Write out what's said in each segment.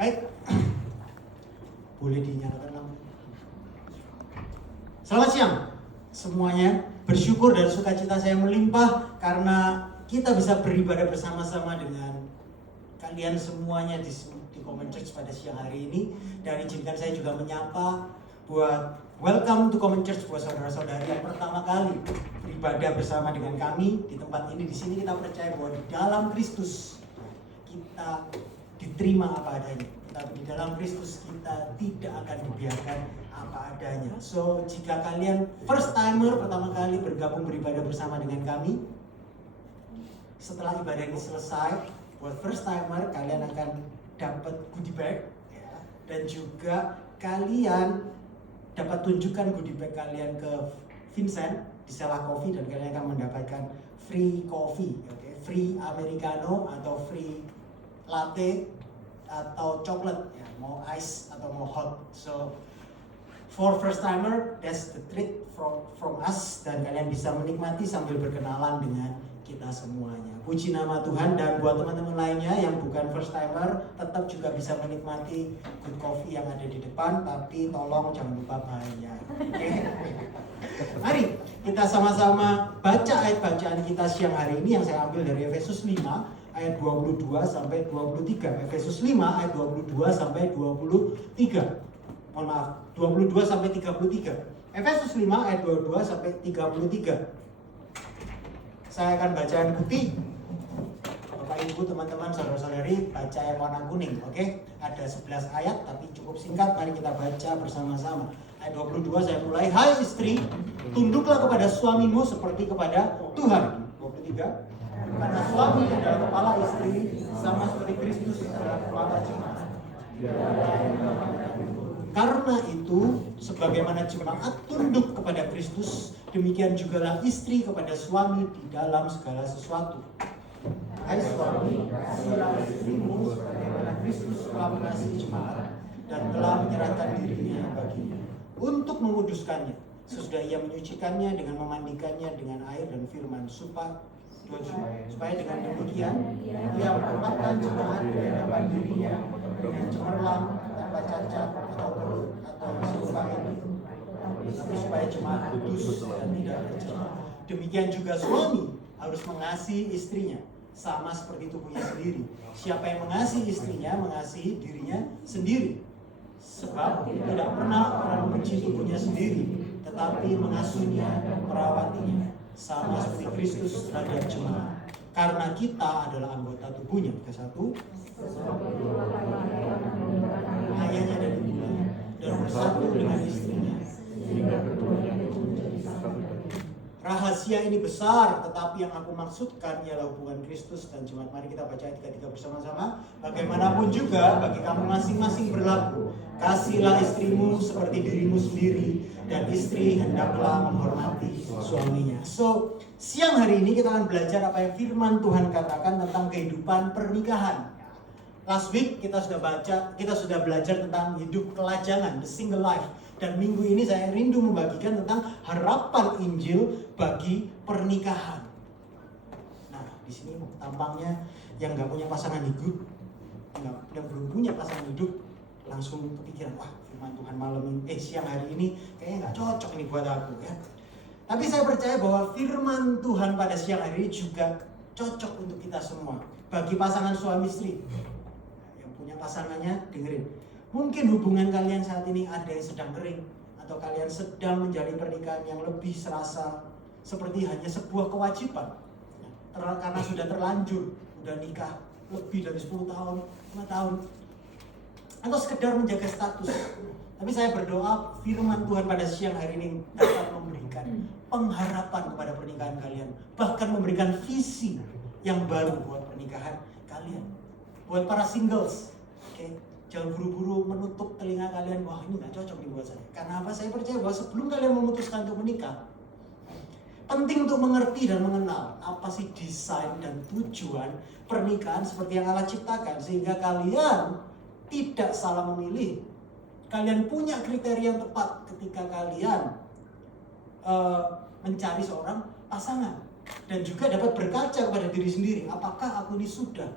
Baik, boleh dinyalakan lampu. Selamat siang semuanya. Bersyukur dan sukacita saya melimpah karena kita bisa beribadah bersama-sama dengan kalian semuanya di Common Church pada siang hari ini. Dan izinkan saya juga menyapa buat welcome to Common Church buat saudara-saudari yang pertama kali beribadah bersama dengan kami di tempat ini. Di sini kita percaya bahwa di dalam Kristus kita diterima apa adanya, tapi di dalam Kristus kita tidak akan dibiarkan apa adanya. So jika kalian first timer pertama kali bergabung beribadah bersama dengan kami, setelah ibadah ini selesai, buat first timer kalian akan dapat goodie bag ya, dan juga kalian dapat tunjukkan goodie bag kalian ke Vincent di Selah Coffee dan kalian akan mendapatkan free coffee, okay? Free americano atau free latte atau coklat ya, mau ice atau mau hot. So for first timer, that's the treat from us, dan kalian bisa menikmati sambil berkenalan dengan kita semuanya. Puji nama Tuhan. Dan buat teman-teman lainnya yang bukan first timer, tetap juga bisa menikmati good coffee yang ada di depan, tapi tolong jangan lupa bayar. Okay? Mari kita sama-sama baca ayat bacaan kita siang hari ini yang saya ambil dari Efesus 5 ayat 22 sampai 23. Efesus 5 ayat 22 sampai 23. Mohon maaf, 22 sampai 33. Efesus 5 ayat 22 sampai 33. Saya akan bacaan bukti. Bapak Ibu, teman-teman, saudara-saudari, baca yang warna kuning, oke? Ada 11 ayat tapi cukup singkat. Mari kita baca bersama-sama. Ayat 22 saya mulai. Hai istri, tunduklah kepada suamimu seperti kepada Tuhan. 23. Karena suami adalah kepala istri, sama seperti Kristus adalah kepala jemaat. Karena itu, sebagaimana jemaat tunduk kepada Kristus, demikian jugalah istri kepada suami di dalam segala sesuatu. Hai suami, kasihilah istrimu sebagaimana Kristus telah mengasihi jemaat dan telah menyerahkan dirinya baginya untuk menguduskannya, sesudah ia menyucikannya dengan memandikannya dengan air dan firman, supaya dengan demikian ia menempatkan jemaat di hadapan dirinya dengan cemerlang, tanpa cacat atau perut atau serupa itu, tapi supaya jemaat kudus dan tidak bercacat. Demikian juga suami harus mengasihi istrinya sama seperti tubuhnya sendiri. Siapa yang mengasihi istrinya mengasihi dirinya sendiri, sebab tidak pernah orang membenci tubuhnya sendiri, tetapi mengasuhnya dan merawatinya sama seperti Kristus terhadap jemaat, karena kita adalah anggota tubuhnya. Ke 1, ayahnya dan ibunya, dan bersatu dengan istrinya. Rahasia ini besar, tetapi yang aku maksudkan ialah hubungan Kristus dan jemaat. Mari kita baca ayat 33 bersama-sama. Bagaimanapun juga bagi kamu masing-masing berlaku, kasihlah istrimu seperti dirimu sendiri, dan istri hendaklah menghormati suaminya. So, siang hari ini kita akan belajar apa yang firman Tuhan katakan tentang kehidupan pernikahan. Last week kita sudah belajar tentang hidup kelajangan, the single life. Dan minggu ini saya rindu membagikan tentang harapan Injil bagi pernikahan. Nah, di sini tampangnya yang nggak punya pasangan hidup, yang belum punya pasangan hidup, langsung kepikiran, wah firman Tuhan malam ini, siang hari ini kayaknya nggak cocok ini buat aku ya. Tapi saya percaya bahwa firman Tuhan pada siang hari ini juga cocok untuk kita semua. Bagi pasangan suami istri, yang punya pasangannya dengerin. Mungkin hubungan kalian saat ini ada yang sedang kering, atau kalian sedang menjalin pernikahan yang lebih serasa seperti hanya sebuah kewajiban karena sudah terlanjur, udah nikah lebih dari 10 tahun, 5 tahun, atau sekedar menjaga status. Tapi saya berdoa firman Tuhan pada siang hari ini dapat memberikan pengharapan kepada pernikahan kalian, bahkan memberikan visi yang baru buat pernikahan kalian. Buat para singles, okay? Jangan buru-buru menutup telinga kalian, wah ini gak cocok nih buat saya. Karena apa? Saya percaya bahwa sebelum kalian memutuskan untuk menikah, penting untuk mengerti dan mengenal apa sih desain dan tujuan pernikahan seperti yang Allah ciptakan. Sehingga kalian tidak salah memilih. Kalian punya kriteria yang tepat ketika kalian mencari seorang pasangan. Dan juga dapat berkaca kepada diri sendiri, apakah aku ini sudah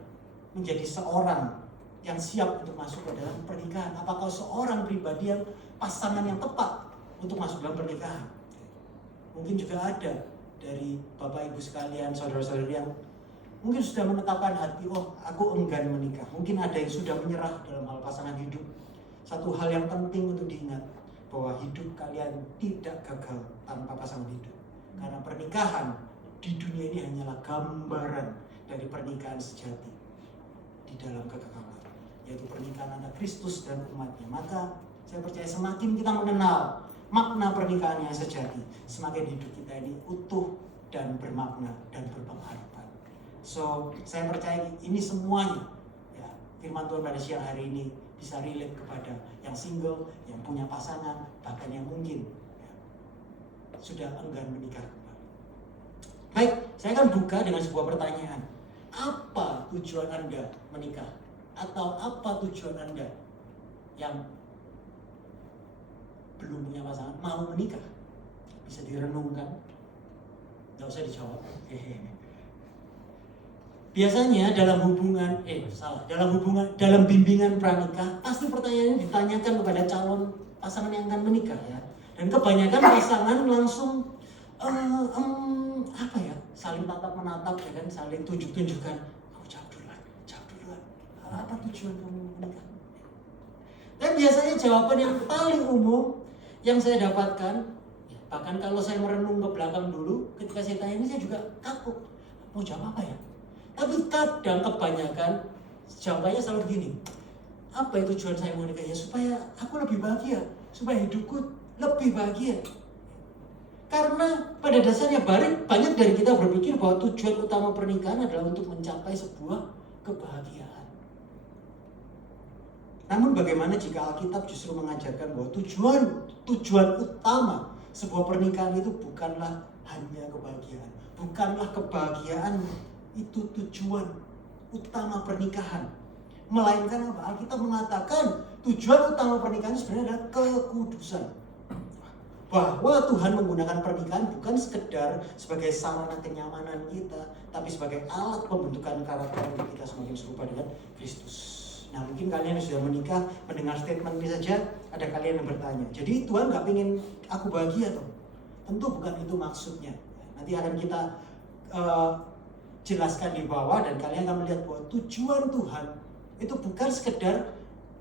menjadi seorang yang siap untuk masuk ke dalam pernikahan? Apakah seorang pribadi yang pasangan yang tepat untuk masuk dalam pernikahan? Mungkin juga ada dari Bapak Ibu sekalian, saudara-saudari yang mungkin sudah menetapkan hati, oh aku enggan menikah. Mungkin ada yang sudah menyerah dalam hal pasangan hidup. Satu hal yang penting untuk diingat, bahwa hidup kalian tidak gagal tanpa pasangan hidup. Karena pernikahan di dunia ini hanyalah gambaran dari pernikahan sejati di dalam kekekalan, yaitu pernikahan antara Kristus dan umatnya. Maka saya percaya semakin kita mengenal makna pernikahan yang sejati, semakin hidup kita ini utuh dan bermakna dan berpengharapan. So, saya percaya ini semuanya, ya, firman Tuhan pada siang hari ini bisa relate kepada yang single, yang punya pasangan, bahkan yang mungkin ya, sudah enggan menikah kembali. Baik, saya akan buka dengan sebuah pertanyaan. Apa tujuan Anda menikah? Atau apa tujuan Anda yang belum punya pasangan mau menikah? Bisa direnungkan, nggak usah dijawab. Biasanya dalam bimbingan pranikah pasti pertanyaan ini ditanyakan kepada calon pasangan yang akan menikah, ya. Dan kebanyakan pasangan langsung saling tatap menatap, ya kan, saling tunjuk-tunjukkan. Kamu jawab duluan. Apa tujuan kamu menikah? Dan biasanya jawaban yang paling umum yang saya dapatkan, bahkan kalau saya merenung ke belakang dulu, ketika saya tanya ini saya juga takut. Mau jawab apa ya? Tapi kadang kebanyakan jawabannya selalu gini. Apa itu tujuan saya mau nikah? Ya supaya aku lebih bahagia, supaya hidupku lebih bahagia. Karena pada dasarnya banyak dari kita berpikir bahwa tujuan utama pernikahan adalah untuk mencapai sebuah kebahagiaan. Namun bagaimana jika Alkitab justru mengajarkan bahwa tujuan utama sebuah pernikahan itu bukanlah hanya kebahagiaan. Bukanlah kebahagiaan itu tujuan utama pernikahan. Melainkan apa? Alkitab mengatakan tujuan utama pernikahan sebenarnya adalah kekudusan. Bahwa Tuhan menggunakan pernikahan bukan sekedar sebagai sarana kenyamanan kita, tapi sebagai alat pembentukan karakter untuk kita semakin serupa dengan Kristus. Nah, mungkin kalian yang sudah menikah mendengar statement ini saja, ada kalian yang bertanya, jadi Tuhan gak ingin aku bahagia toh? Tentu bukan itu maksudnya. Nanti akan kita jelaskan di bawah dan kalian akan melihat bahwa tujuan Tuhan itu bukan sekedar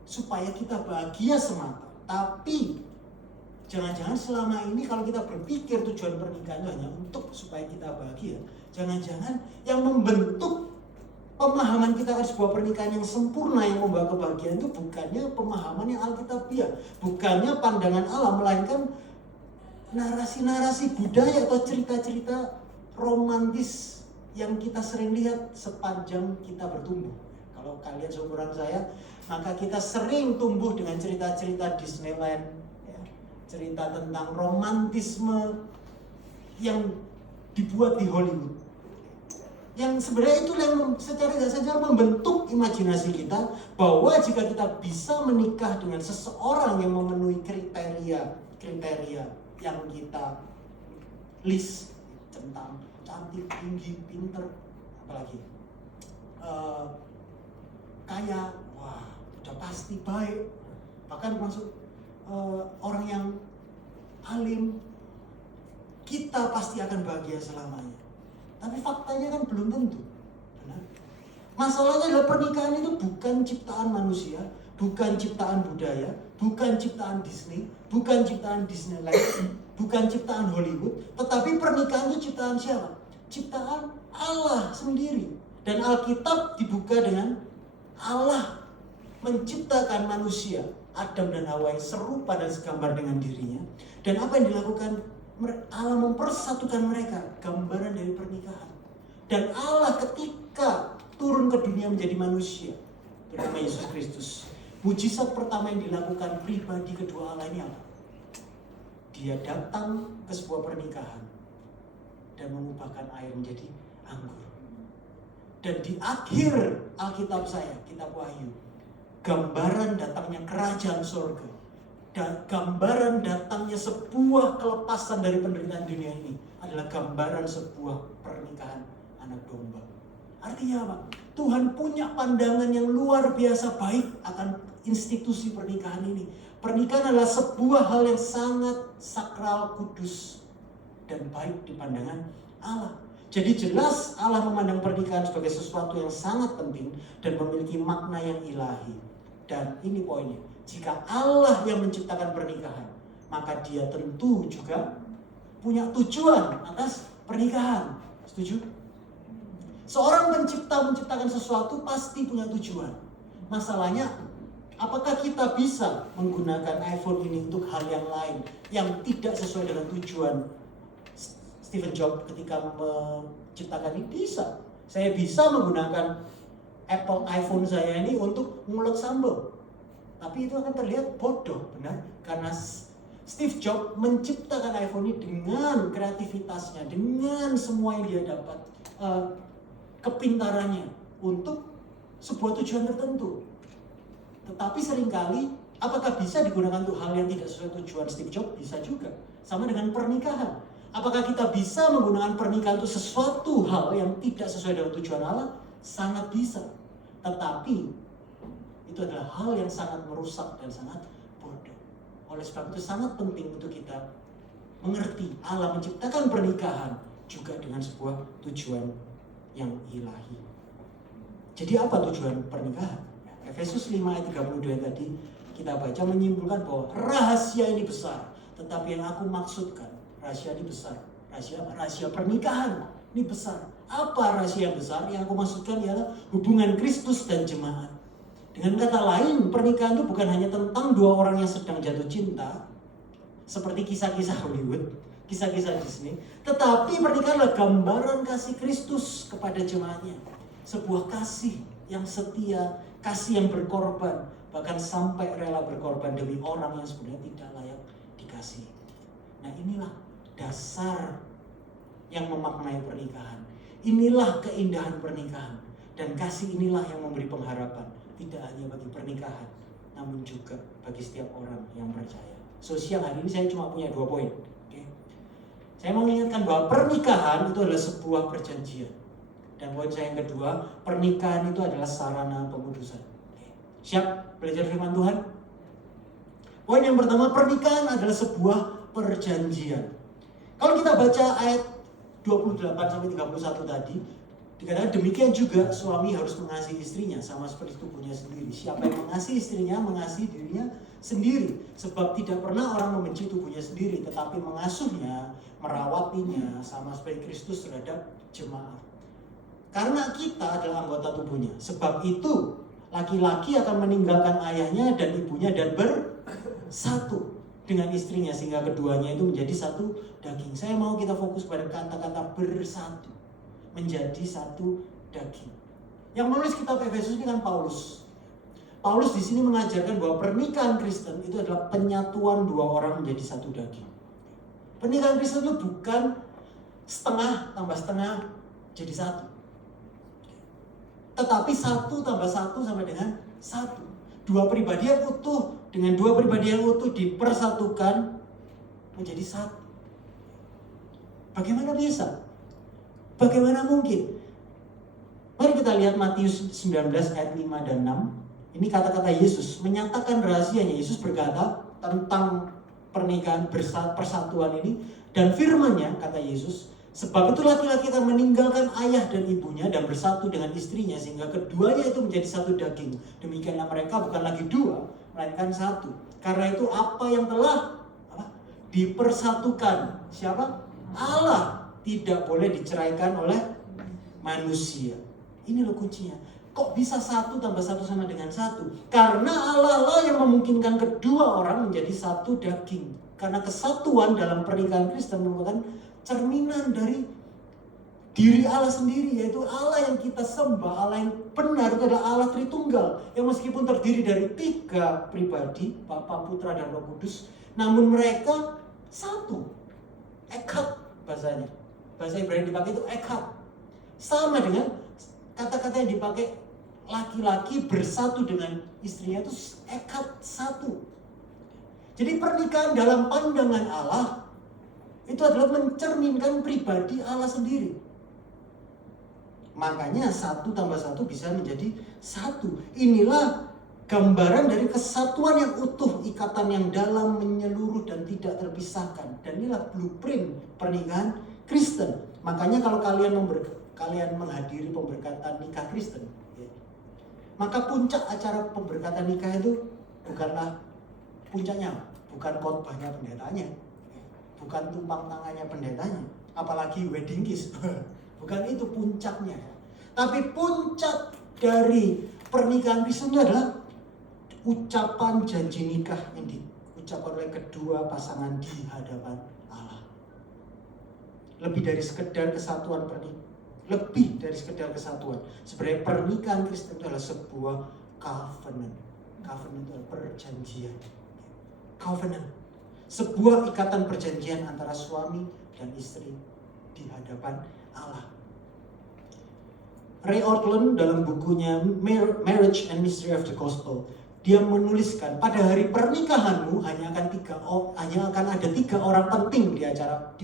supaya kita bahagia semata, tapi jangan-jangan selama ini kalau kita berpikir tujuan pernikahan itu hanya untuk supaya kita bahagia, jangan-jangan yang membentuk pemahaman kita akan sebuah pernikahan yang sempurna yang membawa kebahagiaan itu bukannya pemahaman yang alkitabiah, bukannya pandangan Allah, melainkan narasi-narasi budaya atau cerita-cerita romantis yang kita sering lihat sepanjang kita bertumbuh. Kalau kalian seumuran saya, maka kita sering tumbuh dengan cerita-cerita Disneyland, ya, cerita tentang romantisme yang dibuat di Hollywood. Yang sebenarnya itu yang secara tidak sadar membentuk imajinasi kita bahwa jika kita bisa menikah dengan seseorang yang memenuhi kriteria yang kita list tentang cantik, tinggi, pinter, apalagi kaya, wah udah pasti baik, bahkan masuk orang yang alim, kita pasti akan bahagia selamanya. Tapi faktanya kan belum tentu. Benar? Masalahnya adalah pernikahan itu bukan ciptaan manusia, bukan ciptaan budaya, bukan ciptaan Disney, bukan ciptaan Disneyland, bukan ciptaan Hollywood, tetapi pernikahan itu ciptaan siapa? Ciptaan Allah sendiri. Dan Alkitab dibuka dengan Allah menciptakan manusia, Adam dan Hawa yang serupa dan segambar dengan dirinya. Dan apa yang dilakukan? Allah mempersatukan mereka, gambaran dari pernikahan. Dan Allah ketika turun ke dunia menjadi manusia bernama Yesus Kristus, mujizat pertama yang dilakukan pribadi kedua Allah ini apa? Dia datang ke sebuah pernikahan dan mengubahkan air menjadi anggur. Dan di akhir Alkitab saya, kitab Wahyu, gambaran datangnya kerajaan surga dan gambaran datangnya sebuah kelepasan dari penderitaan dunia ini adalah gambaran sebuah pernikahan anak domba. Artinya apa? Tuhan punya pandangan yang luar biasa baik akan institusi pernikahan ini. Pernikahan adalah sebuah hal yang sangat sakral, kudus, dan baik di pandangan Allah. Jadi jelas Allah memandang pernikahan sebagai sesuatu yang sangat penting dan memiliki makna yang ilahi. Dan ini poinnya, jika Allah yang menciptakan pernikahan, maka dia tentu juga punya tujuan atas pernikahan. Setuju? Seorang pencipta menciptakan sesuatu pasti punya tujuan. Masalahnya, apakah kita bisa menggunakan iPhone ini untuk hal yang lain yang tidak sesuai dengan tujuan Stephen Jobs ketika menciptakan ini? Bisa. Saya bisa menggunakan Apple iPhone saya ini untuk ngulek sambal. Tapi itu akan terlihat bodoh, benar? Karena Steve Jobs menciptakan iPhone ini dengan kreativitasnya, dengan semua yang dia dapat, kepintarannya untuk sebuah tujuan tertentu. Tetapi seringkali, apakah bisa digunakan untuk hal yang tidak sesuai tujuan Steve Jobs? Bisa juga. Sama dengan pernikahan. Apakah kita bisa menggunakan pernikahan untuk sesuatu hal yang tidak sesuai dengan tujuan Allah? Sangat bisa. Tetapi itu adalah hal yang sangat merusak dan sangat bodoh. Oleh sebab itu sangat penting untuk kita mengerti Allah menciptakan pernikahan juga dengan sebuah tujuan yang ilahi. Jadi apa tujuan pernikahan? Efesus 5 ayat 32 tadi kita baca menyimpulkan bahwa rahasia ini besar. Tetapi yang aku maksudkan, rahasia ini besar. Rahasia pernikahan ini besar. Apa rahasia yang besar? Yang aku maksudkan ialah hubungan Kristus dan jemaat. Dengan kata lain, pernikahan itu bukan hanya tentang dua orang yang sedang jatuh cinta, seperti kisah-kisah Hollywood, kisah-kisah Disney. Tetapi pernikahan adalah gambaran kasih Kristus kepada jemaatnya. Sebuah kasih yang setia, kasih yang berkorban, bahkan sampai rela berkorban demi orang yang sebenarnya tidak layak dikasihi. Nah, inilah dasar yang memaknai pernikahan. Inilah keindahan pernikahan. Dan kasih inilah yang memberi pengharapan. Tidak hanya bagi pernikahan, namun juga bagi setiap orang yang percaya. So, siang hari ini saya cuma punya 2 poin. Okay? Saya mau mengingatkan bahwa pernikahan itu adalah sebuah perjanjian. Dan poin saya yang kedua, pernikahan itu adalah sarana pemudusan. Okay. Siap belajar firman Tuhan? Poin yang pertama, pernikahan adalah sebuah perjanjian. Kalau kita baca ayat 28-31 tadi, dikatakan demikian juga suami harus mengasihi istrinya sama seperti tubuhnya sendiri. Siapa yang mengasihi istrinya, mengasihi dirinya sendiri. Sebab tidak pernah orang membenci tubuhnya sendiri, tetapi mengasuhnya, merawatinya sama seperti Kristus terhadap jemaat. Karena kita adalah anggota tubuhnya. Sebab itu laki-laki akan meninggalkan ayahnya dan ibunya dan bersatu dengan istrinya sehingga keduanya itu menjadi satu daging. Saya mau kita fokus pada kata-kata bersatu, menjadi satu daging. Yang menulis kitab Efesus ini kan Paulus. Paulus di sini mengajarkan bahwa pernikahan Kristen itu adalah penyatuan 2 orang menjadi satu daging. Pernikahan Kristen itu bukan setengah tambah setengah jadi satu. Tetapi 1 tambah 1 sama dengan 1. 2 pribadi yang utuh dengan 2 pribadi yang utuh dipersatukan menjadi satu. Bagaimana bisa? Bagaimana mungkin? Mari kita lihat Matius 19 ayat 5 dan 6. Ini kata-kata Yesus menyatakan rahasianya. Yesus berkata tentang pernikahan persatuan ini. Dan firman-Nya, kata Yesus, sebab itu laki-laki akan meninggalkan ayah dan ibunya dan bersatu dengan istrinya sehingga keduanya itu menjadi satu daging. Demikianlah mereka bukan lagi 2, melainkan 1. Karena itu apa yang telah dipersatukan, siapa? Allah tidak boleh diceraikan oleh manusia. Ini loh kuncinya. Kok bisa 1 tambah 1 sama dengan 1? Karena Allah lah yang memungkinkan kedua orang menjadi satu daging. Karena kesatuan dalam pernikahan Kristen merupakan cerminan dari diri Allah sendiri, yaitu Allah yang kita sembah, Allah yang benar itu adalah Allah Tritunggal, yang meskipun terdiri dari 3 pribadi, Bapa, Putra, dan Roh Kudus, namun mereka satu. Echad bahasanya. Bahasa Ibrani dipakai itu echad. Sama dengan kata-kata yang dipakai laki-laki bersatu dengan istrinya itu echad, satu. Jadi pernikahan dalam pandangan Allah itu adalah mencerminkan pribadi Allah sendiri. Makanya 1 tambah 1 bisa menjadi 1. Inilah gambaran dari kesatuan yang utuh, ikatan yang dalam, menyeluruh dan tidak terpisahkan. Dan inilah blueprint pernikahan Kristen. Makanya kalau kalian menghadiri pemberkatan nikah Kristen, ya, maka puncak acara pemberkatan nikah itu bukanlah puncaknya, bukan khotbahnya pendetanya, bukan tumpang tangannya pendetanya, apalagi wedding kiss. Bukan itu puncaknya. Tapi puncak dari pernikahan Kristen itu adalah ucapan janji nikah yang diucapkan oleh kedua pasangan di hadapan Allah. Lebih dari sekedar kesatuan pernikahan. Lebih dari sekedar kesatuan. Sebenarnya pernikahan Kristen itu adalah sebuah covenant. Covenant itu adalah perjanjian. Covenant. Sebuah ikatan perjanjian antara suami dan istri di hadapan Allah. Ray Ortlund dalam bukunya Marriage and Mystery of the Gospel, dia menuliskan pada hari pernikahanmu hanya akan ada 3 orang penting di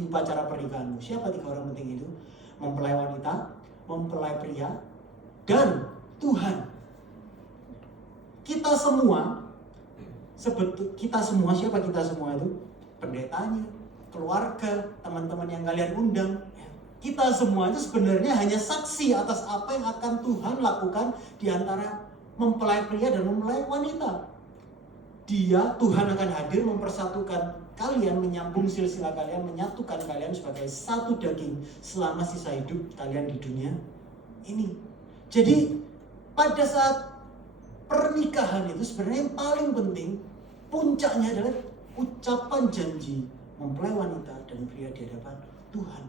upacara pernikahanmu. Siapa 3 orang penting itu? Mempelai wanita, mempelai pria, dan Tuhan. Kita semua siapa kita semua itu? Pendetanya, keluarga, teman-teman yang kalian undang. Kita semua itu sebenarnya hanya saksi atas apa yang akan Tuhan lakukan di antara mempelai pria dan mempelai wanita. Tuhan akan hadir mempersatukan kalian, menyambung silsilah kalian, menyatukan kalian sebagai satu daging selama sisa hidup kalian di dunia ini. Jadi pada saat pernikahan itu sebenarnya yang paling penting, puncaknya adalah ucapan janji mempelai wanita dan pria di hadapan Tuhan.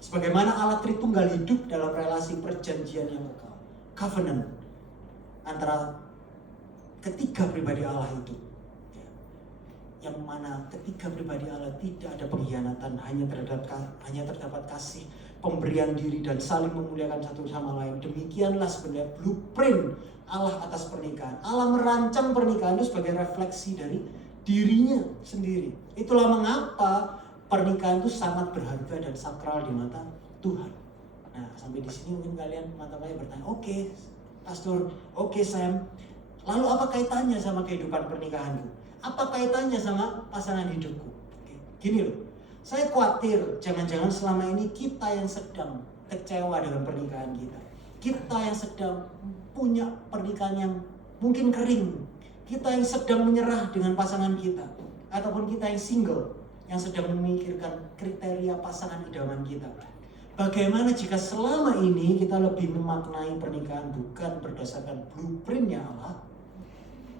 Sebagaimana Allah Tritunggal hidup dalam relasi perjanjian yang kekal, covenant antara ketiga pribadi Allah itu, yang mana ketiga pribadi Allah tidak ada pengkhianatan, hanya terdapat kasih, pemberian diri dan saling memuliakan satu sama lain. Demikianlah sebenarnya blueprint Allah atas pernikahan. Allah merancang pernikahan itu sebagai refleksi dari dirinya sendiri. Itulah mengapa pernikahan itu sangat berharga dan sakral di mata Tuhan. Nah, sampai di sini mungkin mata kalian bertanya, oke, Pastor, oke, Sam, lalu apa kaitannya sama kehidupan pernikahanku? Apa kaitannya sama pasangan hidupku? Oke, gini loh, saya khawatir jangan-jangan selama ini kita yang sedang kecewa dengan pernikahan kita. Kita yang sedang punya pernikahan yang mungkin kering. Kita yang sedang menyerah dengan pasangan kita. Ataupun kita yang single, yang sedang memikirkan kriteria pasangan idaman kita. Bagaimana jika selama ini kita lebih memaknai pernikahan bukan berdasarkan blueprintnya Allah,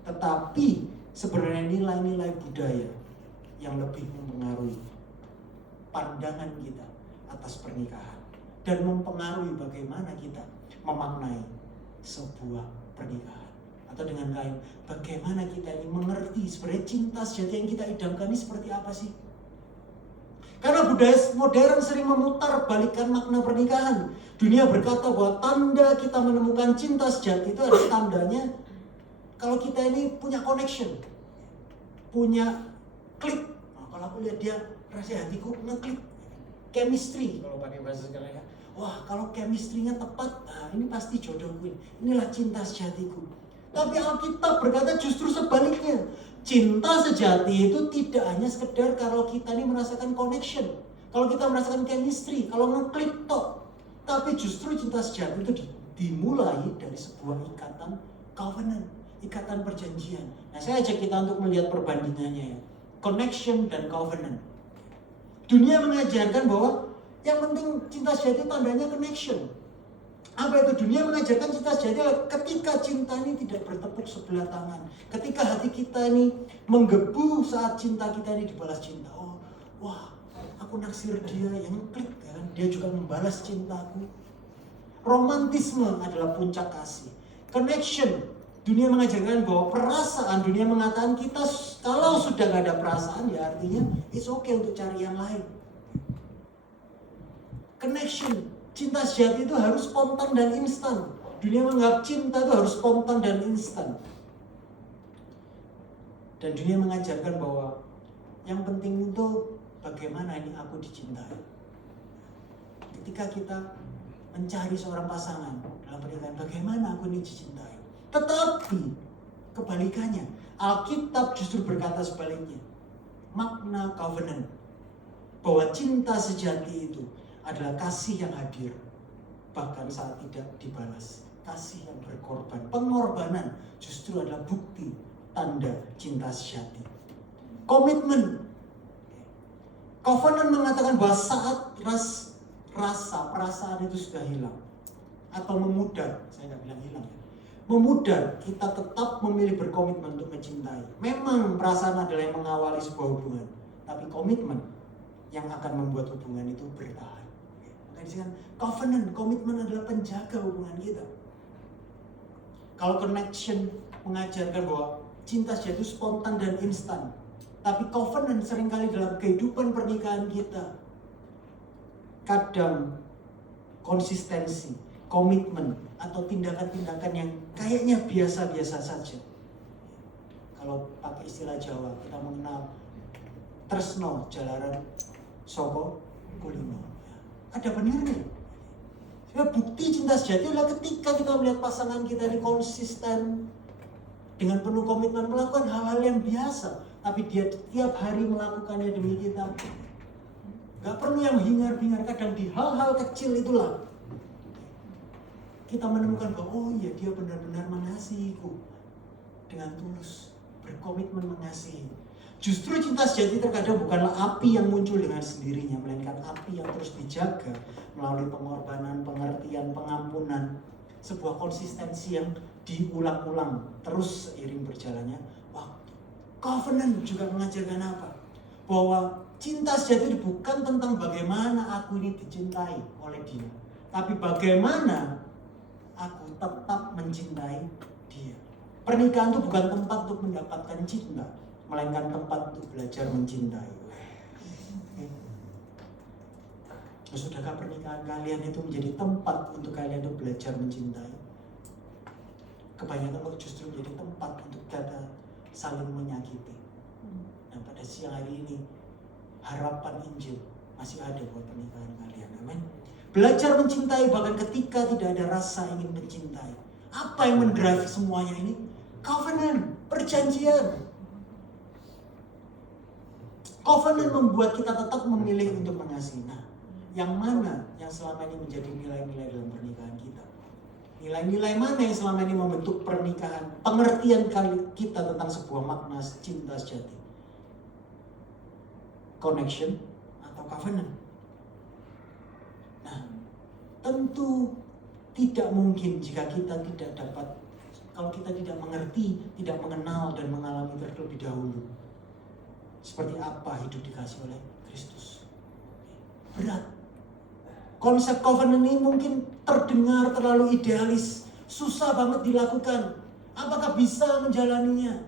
tetapi sebenarnya nilai-nilai budaya yang lebih mempengaruhi pandangan kita atas pernikahan dan mempengaruhi bagaimana kita memaknai sebuah pernikahan. Atau dengan lain, bagaimana kita ini mengerti sebenarnya cinta sejati yang kita idamkan ini seperti apa sih? Karena budaya modern sering memutar balikan makna pernikahan. Dunia berkata bahwa tanda kita menemukan cinta sejati itu adalah tandanya kalau kita ini punya connection, punya klik. Nah, kalau aku lihat dia rasa hatiku ngeklik, chemistry kalau pakai bahasa sekarang ya. Wah, kalau chemistry-nya tepat, nah ini pasti jodohku. Inilah cinta sejatiku. Tapi Alkitab berkata justru sebaliknya. Cinta sejati itu tidak hanya sekedar kalau kita ini merasakan connection, kalau kita merasakan chemistry, kalau ngeklik tok. Tapi justru cinta sejati itu dimulai dari sebuah ikatan covenant, ikatan perjanjian. Nah, saya ajak kita untuk melihat perbandingannya ya. Connection dan covenant. Dunia mengajarkan bahwa yang penting cinta sejati tandanya connection. Apa itu? Dunia mengajarkan cinta sejati ketika cinta ini tidak bertepuk sebelah tangan. Ketika hati kita ini menggebu saat cinta kita ini dibalas cinta. Oh, wah, aku naksir dia, yang klik kan? Dia juga membalas cintaku. Romantisme adalah puncak kasih. Connection. Dunia mengajarkan bahwa perasaan, dunia mengatakan kita kalau sudah gak ada perasaan ya artinya it's okay untuk cari yang lain. Connection. Cinta sejati itu harus spontan dan instan. Dunia menganggap cinta itu harus spontan dan instan. Dan dunia mengajarkan bahwa yang penting itu bagaimana ini aku dicintai. Ketika kita mencari seorang pasangan dalam pernikahan, bagaimana aku ini dicintai. Tetapi kebalikannya, Alkitab justru berkata sebaliknya. Makna covenant, bahwa cinta sejati itu adalah kasih yang hadir bahkan saat tidak dibalas, kasih yang berkorban. Pengorbanan justru adalah bukti tanda cinta sejati. Komitmen, covenant mengatakan bahwa saat rasa perasaan itu sudah hilang atau memudar, saya nggak bilang hilang ya, memudar, kita tetap memilih berkomitmen untuk mencintai. Memang perasaan adalah yang mengawali sebuah hubungan, tapi komitmen yang akan membuat hubungan itu bertahan. Makanya disini covenant, komitmen adalah penjaga hubungan kita. Kalau connection mengajarkan bahwa cinta sejati itu spontan dan instan, tapi covenant seringkali dalam kehidupan pernikahan kita kadang konsistensi, komitmen, atau tindakan-tindakan yang kayaknya biasa-biasa saja. Kalau pakai istilah Jawa, kita mengenal tresno jalaran soko kulino. Ada benarnya. Bukti cinta sejati adalah ketika kita melihat pasangan kita ini konsisten dengan penuh komitmen melakukan hal-hal yang biasa, tapi dia tiap hari melakukannya demi kita. Gak perlu yang hingar-bingar, kadang di hal-hal kecil itulah kita menemukan bahwa oh iya, dia benar-benar mengasihiku dengan tulus, berkomitmen mengasihi. Justru cinta sejati terkadang bukanlah api yang muncul dengan sendirinya, melainkan api yang terus dijaga melalui pengorbanan, pengertian, pengampunan, sebuah konsistensi yang diulang-ulang terus seiring berjalannya waktu. Covenant juga mengajarkan apa? Bahwa cinta sejati bukan tentang bagaimana aku ini dicintai oleh dia, tapi bagaimana aku tetap mencintai dia. Pernikahan itu bukan tempat untuk mendapatkan cinta, melainkan tempat untuk belajar mencintai. Sudahkah pernikahan kalian itu menjadi tempat untuk kalian untuk belajar mencintai? Kebanyakan kok justru menjadi tempat untuk kita saling menyakiti. Nah, pada siang hari ini harapan Injil masih ada buat pernikahan kalian. Amin. Belajar mencintai bahkan ketika tidak ada rasa ingin mencintai. Apa yang mendrive semuanya ini? Covenant, perjanjian. Covenant membuat kita tetap memilih untuk mengasihi. Nah, yang mana yang selama ini menjadi nilai-nilai dalam pernikahan kita? Nilai-nilai mana yang selama ini membentuk pernikahan? Pengertian kita tentang sebuah makna cinta sejati. Connection atau covenant? Nah, tentu tidak mungkin jika kita tidak dapat, kalau kita tidak mengerti, tidak mengenal dan mengalami terlebih dahulu seperti apa hidup dikasih oleh Kristus. Berat. Konsep covenant ini mungkin terdengar terlalu idealis, susah banget dilakukan. Apakah bisa menjalaninya?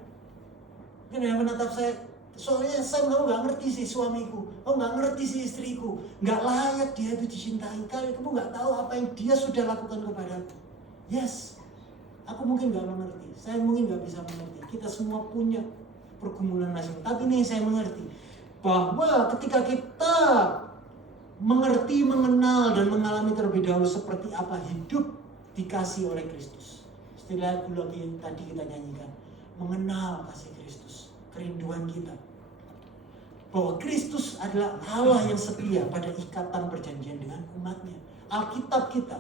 Mungkin yang menatap saya, soalnya saya nggak ngerti sih suamiku, nggak ngerti sih istriku, nggak layak dia itu dicintai. Kamu nggak tahu apa yang dia sudah lakukan kepadaku. Yes, aku mungkin nggak mengerti, saya mungkin nggak bisa mengerti. Kita semua punya pergumulan masing-masing. Tapi ini saya mengerti bahwa ketika kita mengerti, mengenal, dan mengalami terlebih dahulu seperti apa hidup dikasih oleh Kristus. Istilah lagi tadi kita nyanyikan, mengenal kasih Kristus, kerinduan kita. Bahwa Kristus adalah Allah yang setia pada ikatan perjanjian dengan umatnya. Alkitab kita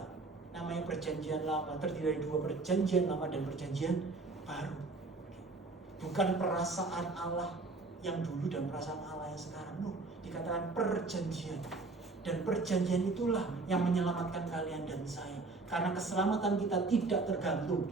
namanya perjanjian lama, terdiri dari 2 perjanjian lama dan perjanjian baru. Bukan perasaan Allah yang dulu dan perasaan Allah yang sekarang. No, dikatakan perjanjian. Dan perjanjian itulah yang menyelamatkan kalian dan saya. Karena keselamatan kita tidak tergantung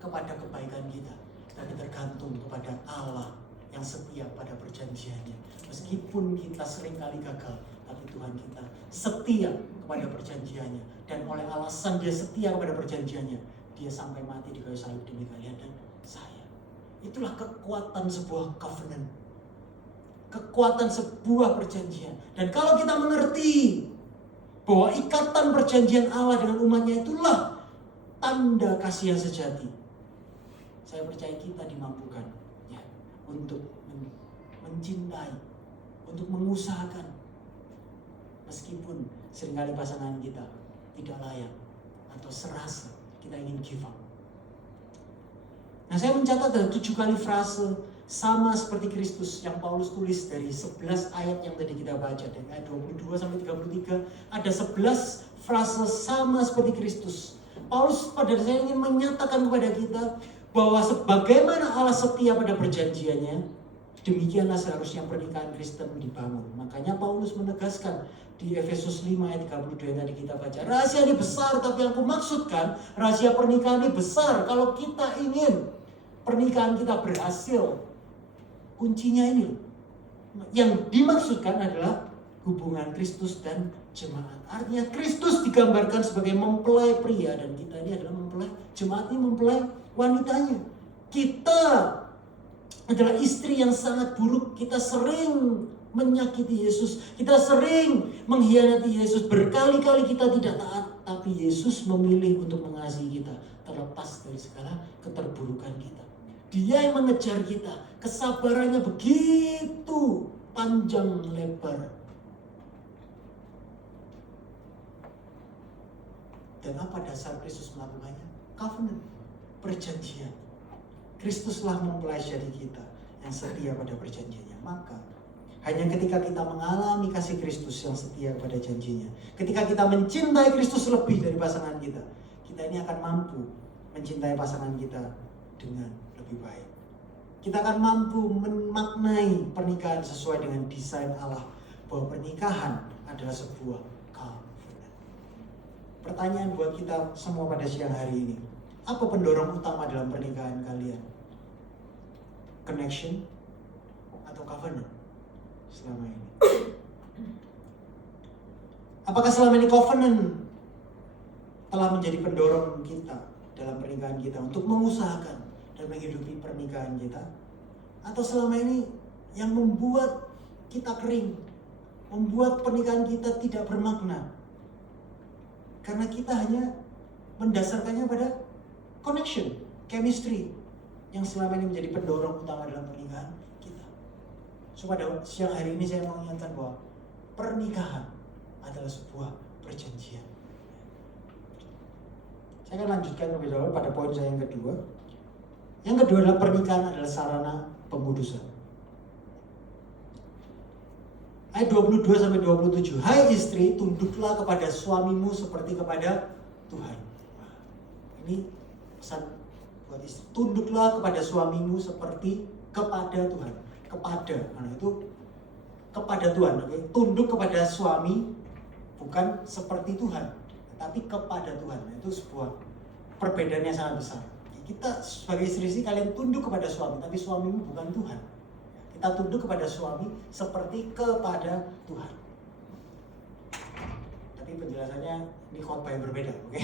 kepada kebaikan kita, tapi tergantung kepada Allah yang setia pada perjanjiannya. Meskipun kita seringkali gagal, tapi Tuhan kita setia kepada perjanjiannya. Dan oleh alasan dia setia kepada perjanjiannya, dia sampai mati di kayu salib demi kalian dan saya. Itulah kekuatan sebuah covenant, kekuatan sebuah perjanjian. Dan kalau kita mengerti bahwa ikatan perjanjian Allah dengan umatnya itulah tanda kasih yang sejati, saya percaya kita dimampukan ya, untuk mencintai, untuk mengusahakan, meskipun seringkali pasangan kita tidak layak atau serasa kita ingin give up. Nah, saya mencatat ada 7 kali frase sama seperti Kristus yang Paulus tulis dari 11 ayat yang tadi kita baca, dari ayat 22 sampai 33 ada 11 frase sama seperti Kristus. Paulus pada saya ingin menyatakan kepada kita bahwa sebagaimana Allah setia pada perjanjiannya, demikianlah seharusnya pernikahan Kristen dibangun. Makanya Paulus menegaskan di Efesus 5 ayat 32 yang tadi kita baca, rahasia ini besar, tapi yang aku maksudkan rahasia pernikahan ini besar. Kalau kita ingin pernikahan kita berhasil, kuncinya ini. Yang dimaksudkan adalah hubungan Kristus dan jemaat. Artinya Kristus digambarkan sebagai mempelai pria dan kita ini adalah mempelai, jemaat ini mempelai wanitanya. Kita adalah istri yang sangat buruk. Kita sering menyakiti Yesus. Kita sering mengkhianati Yesus. Berkali-kali kita tidak taat. Tapi Yesus memilih untuk mengasihi kita terlepas dari segala keterburukan kita. Dia yang mengejar kita. Kesabarannya begitu panjang lebar. Dan apa dasar Kristus melakukannya? Covenant, perjanjian. Kristuslah mempelai jadi kita yang setia pada perjanjiannya. Maka hanya ketika kita mengalami kasih Kristus yang setia pada janjinya, ketika kita mencintai Kristus lebih dari pasangan kita, kita ini akan mampu mencintai pasangan kita dengan lebih baik. Kita akan mampu memaknai pernikahan sesuai dengan desain Allah, bahwa pernikahan adalah sebuah covenant. Pertanyaan buat kita semua pada siang hari ini, apa pendorong utama dalam pernikahan kalian? Connection atau covenant selama ini? Apakah selama ini covenant telah menjadi pendorong kita dalam pernikahan kita untuk mengusahakan dan menghidupi pernikahan kita? Atau selama ini yang membuat kita kering, membuat pernikahan kita tidak bermakna? Karena kita hanya mendasarkannya pada connection, chemistry, yang selama ini menjadi pendorong utama dalam pernikahan kita. So pada siang hari ini saya mau mengingatkan bahwa pernikahan adalah sebuah perjanjian. Saya akan lanjutkan lebih dahulu pada poin saya yang kedua. Yang kedua adalah pernikahan adalah sarana pengudusan. Ayat 22 sampai 27. Hai istri, tunduklah kepada suamimu seperti kepada Tuhan. Ini pesan buat istri. Tunduklah kepada suamimu seperti kepada Tuhan. Kepada, nah itu kepada Tuhan. Okay? Tunduk kepada suami bukan seperti Tuhan, tapi kepada Tuhan. Nah, itu sebuah perbedaan yang sangat besar. Kita sebagai istri kalian tunduk kepada suami, tapi suamimu bukan Tuhan. Kita tunduk kepada suami seperti kepada Tuhan. Tapi penjelasannya ini khotbah yang berbeda, oke?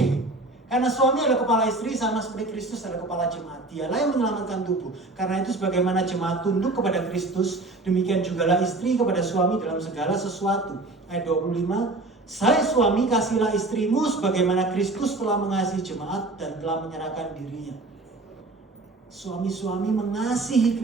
Karena suami adalah kepala istri sama seperti Kristus adalah kepala jemaat. Dialah yang menyelamatkan tubuh. Karena itu sebagaimana jemaat tunduk kepada Kristus, demikian jugalah istri kepada suami dalam segala sesuatu. Ayat 25. Hai suami, kasihilah istrimu sebagaimana Kristus telah mengasihi jemaat dan telah menyerahkan dirinya. Suami-suami mengasihi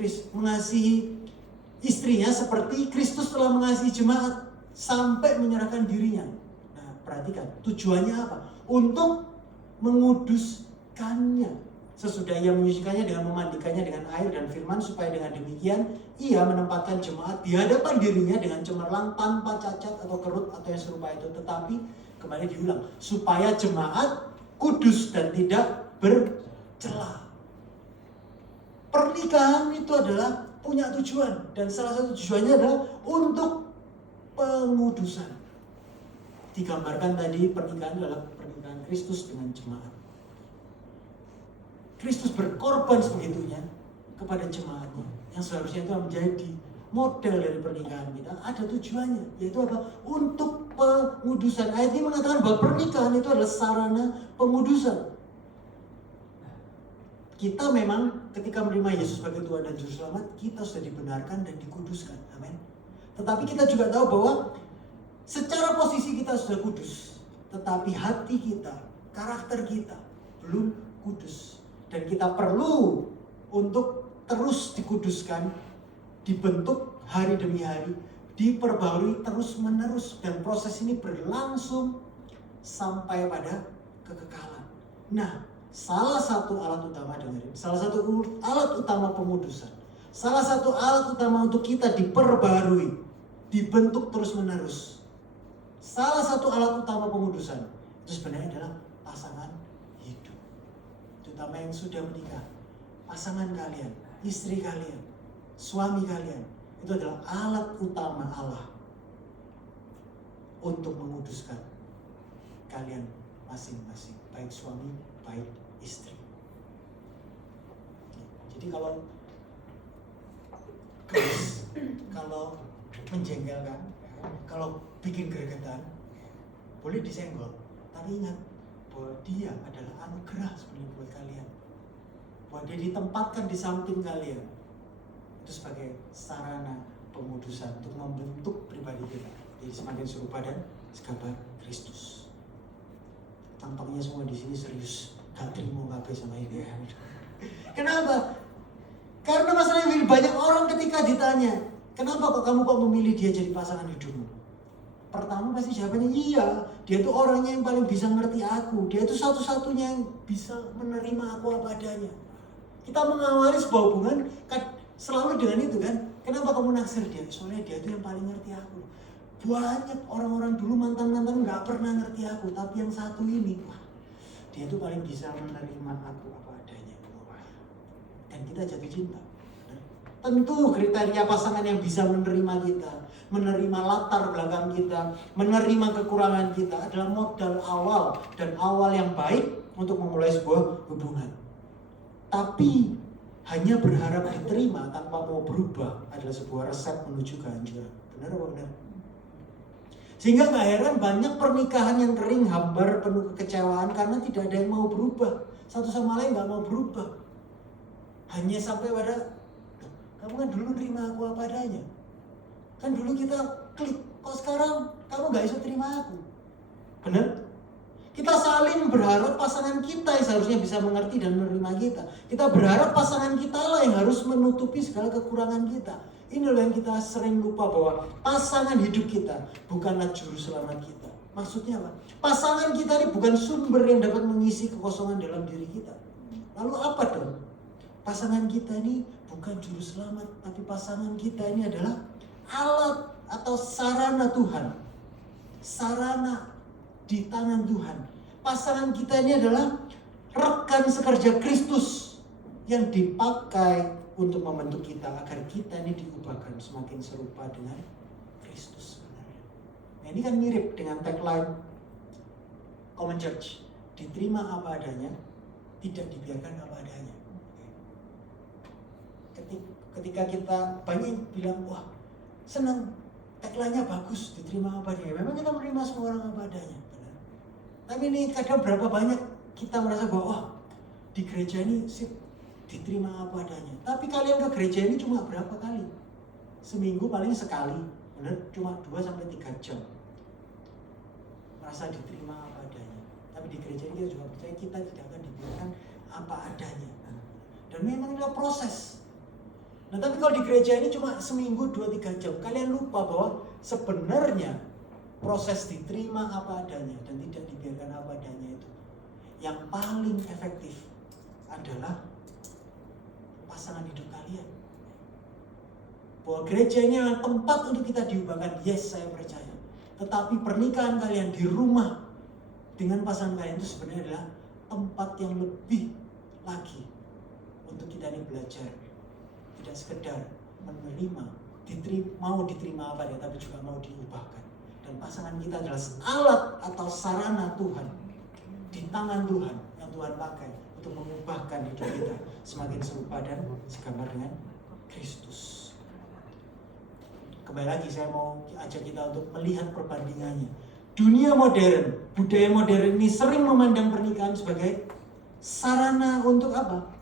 istrinya seperti Kristus telah mengasihi jemaat sampai menyerahkan dirinya. Nah, perhatikan, tujuannya apa? Untuk menguduskannya. Sesudah ia menyucikannya dengan memandikannya dengan air dan firman, supaya dengan demikian ia menempatkan jemaat di hadapan dirinya dengan cemerlang, tanpa cacat atau kerut atau yang serupa itu. Tetapi kembali diulang, supaya jemaat kudus dan tidak bercela. Pernikahan itu adalah punya tujuan, dan salah satu tujuannya adalah untuk pengudusan. Digambarkan tadi pernikahan adalah pernikahan Kristus dengan jemaat. Kristus berkorban sebegitunya kepada jemaatnya, yang seharusnya itu menjadi model dari pernikahan kita. Ada tujuannya, yaitu apa? Untuk pengudusan. Ayat ini mengatakan bahwa pernikahan itu adalah sarana pengudusan. Kita memang ketika menerima Yesus sebagai Tuhan dan Juru Selamat, kita sudah dibenarkan dan dikuduskan. Amin. Tetapi kita juga tahu bahwa secara posisi kita sudah kudus, tetapi hati kita, karakter kita belum kudus. Dan kita perlu untuk terus dikuduskan, dibentuk hari demi hari, diperbarui terus menerus. Dan proses ini berlangsung sampai pada kekekalan. Nah, salah satu alat utama, dengerin, salah satu alat utama pemudusan, salah satu alat utama untuk kita diperbarui, dibentuk terus-menerus, salah satu alat utama pemudusan itu sebenarnya adalah pasangan hidup. Terutama yang sudah menikah, pasangan kalian, istri kalian, suami kalian, itu adalah alat utama Allah untuk menguduskan kalian masing-masing, baik suami, baik istri. Jadi kalau kalau menjengkelkan, kalau bikin gregetan, boleh disenggol, tapi ingat bahwa dia adalah anugerah sebenarnya buat kalian, bahwa dia ditempatkan di samping kalian itu sebagai sarana pemudusan untuk membentuk pribadi kita jadi semakin serupa dan segambar Kristus. Tampaknya semua di sini serius, gak terima kabeh sama ini. Kenapa? Karena masalahnya banyak orang ketika ditanya, kenapa kok kamu memilih dia jadi pasangan hidupmu? Pertama pasti jawabannya iya, dia itu orangnya yang paling bisa ngerti aku, dia itu satu-satunya yang bisa menerima aku apa adanya. Kita mengawali sebuah hubungan selalu dengan itu kan, kenapa kamu naksir dia? Soalnya dia itu yang paling ngerti aku. Banyak orang-orang dulu mantan-mantan gak pernah ngerti aku, tapi yang satu ini, wah, dia itu paling bisa menerima aku apa adanya. Dan kita jatuh cinta. Tentu kriteria pasangan yang bisa menerima kita, menerima latar belakang kita, menerima kekurangan kita adalah modal awal dan awal yang baik untuk memulai sebuah hubungan. Tapi hanya berharap diterima tanpa mau berubah adalah sebuah resep menuju kehancuran. Benar apa benar? Sehingga gak heran banyak pernikahan yang kering, hambar, penuh kekecewaan karena tidak ada yang mau berubah. Satu sama lain gak mau berubah. Hanya sampai pada, kamu kan dulu terima aku apa adanya. Kan dulu kita klik, kok sekarang kamu gak bisa terima aku. Benar? Kita saling berharap pasangan kita yang seharusnya bisa mengerti dan menerima kita. Kita berharap pasangan kita lah yang harus menutupi segala kekurangan kita. Inilah yang kita sering lupa bahwa pasangan hidup kita bukanlah juru selamat kita. Maksudnya apa? Pasangan kita ini bukan sumber yang dapat mengisi kekosongan dalam diri kita. Lalu apa dong? Pasangan kita ini bukan juru selamat, tapi pasangan kita ini adalah alat atau sarana Tuhan. Sarana di tangan Tuhan. Pasangan kita ini adalah rekan sekerja Kristus yang dipakai untuk membentuk kita agar kita ini diubahkan semakin serupa dengan Kristus sebenarnya. Nah, ini kan mirip dengan tagline Common Church, diterima apa adanya, tidak dibiarkan apa adanya. Ketika kita banyak bilang, wah senang, tagline-nya bagus, diterima apa adanya. Memang kita menerima semua orang apa adanya. Benar. Tapi ini kadang berapa banyak kita merasa bahwa wah di gereja ini sip, diterima apa adanya. Tapi kalian ke gereja ini cuma berapa kali? Seminggu paling sekali, benar? Cuma 2-3 jam. Merasa diterima apa adanya. Tapi di gereja ini kita juga percaya kita tidak akan dibiarkan apa adanya. Dan memang itu proses. Nah tapi kalau di gereja ini cuma seminggu 2-3 jam, kalian lupa bahwa sebenarnya proses diterima apa adanya dan tidak dibiarkan apa adanya itu yang paling efektif adalah pasangan hidup kalian. Bahwa gereja ini adalah tempat untuk kita diubahkan, yes saya percaya. Tetapi pernikahan kalian di rumah dengan pasangan kalian itu sebenarnya adalah tempat yang lebih lagi untuk kita ini belajar. Tidak sekedar menerima, mau diterima apa dia, tapi juga mau diubahkan. Dan pasangan kita adalah alat atau sarana Tuhan di tangan Tuhan yang Tuhan pakai untuk mengubahkan hidup kita semakin serupa dan segambar dengan Kristus. Kembali lagi saya mau ajak kita untuk melihat perbandingannya. Dunia modern, budaya modern ini sering memandang pernikahan sebagai sarana untuk apa?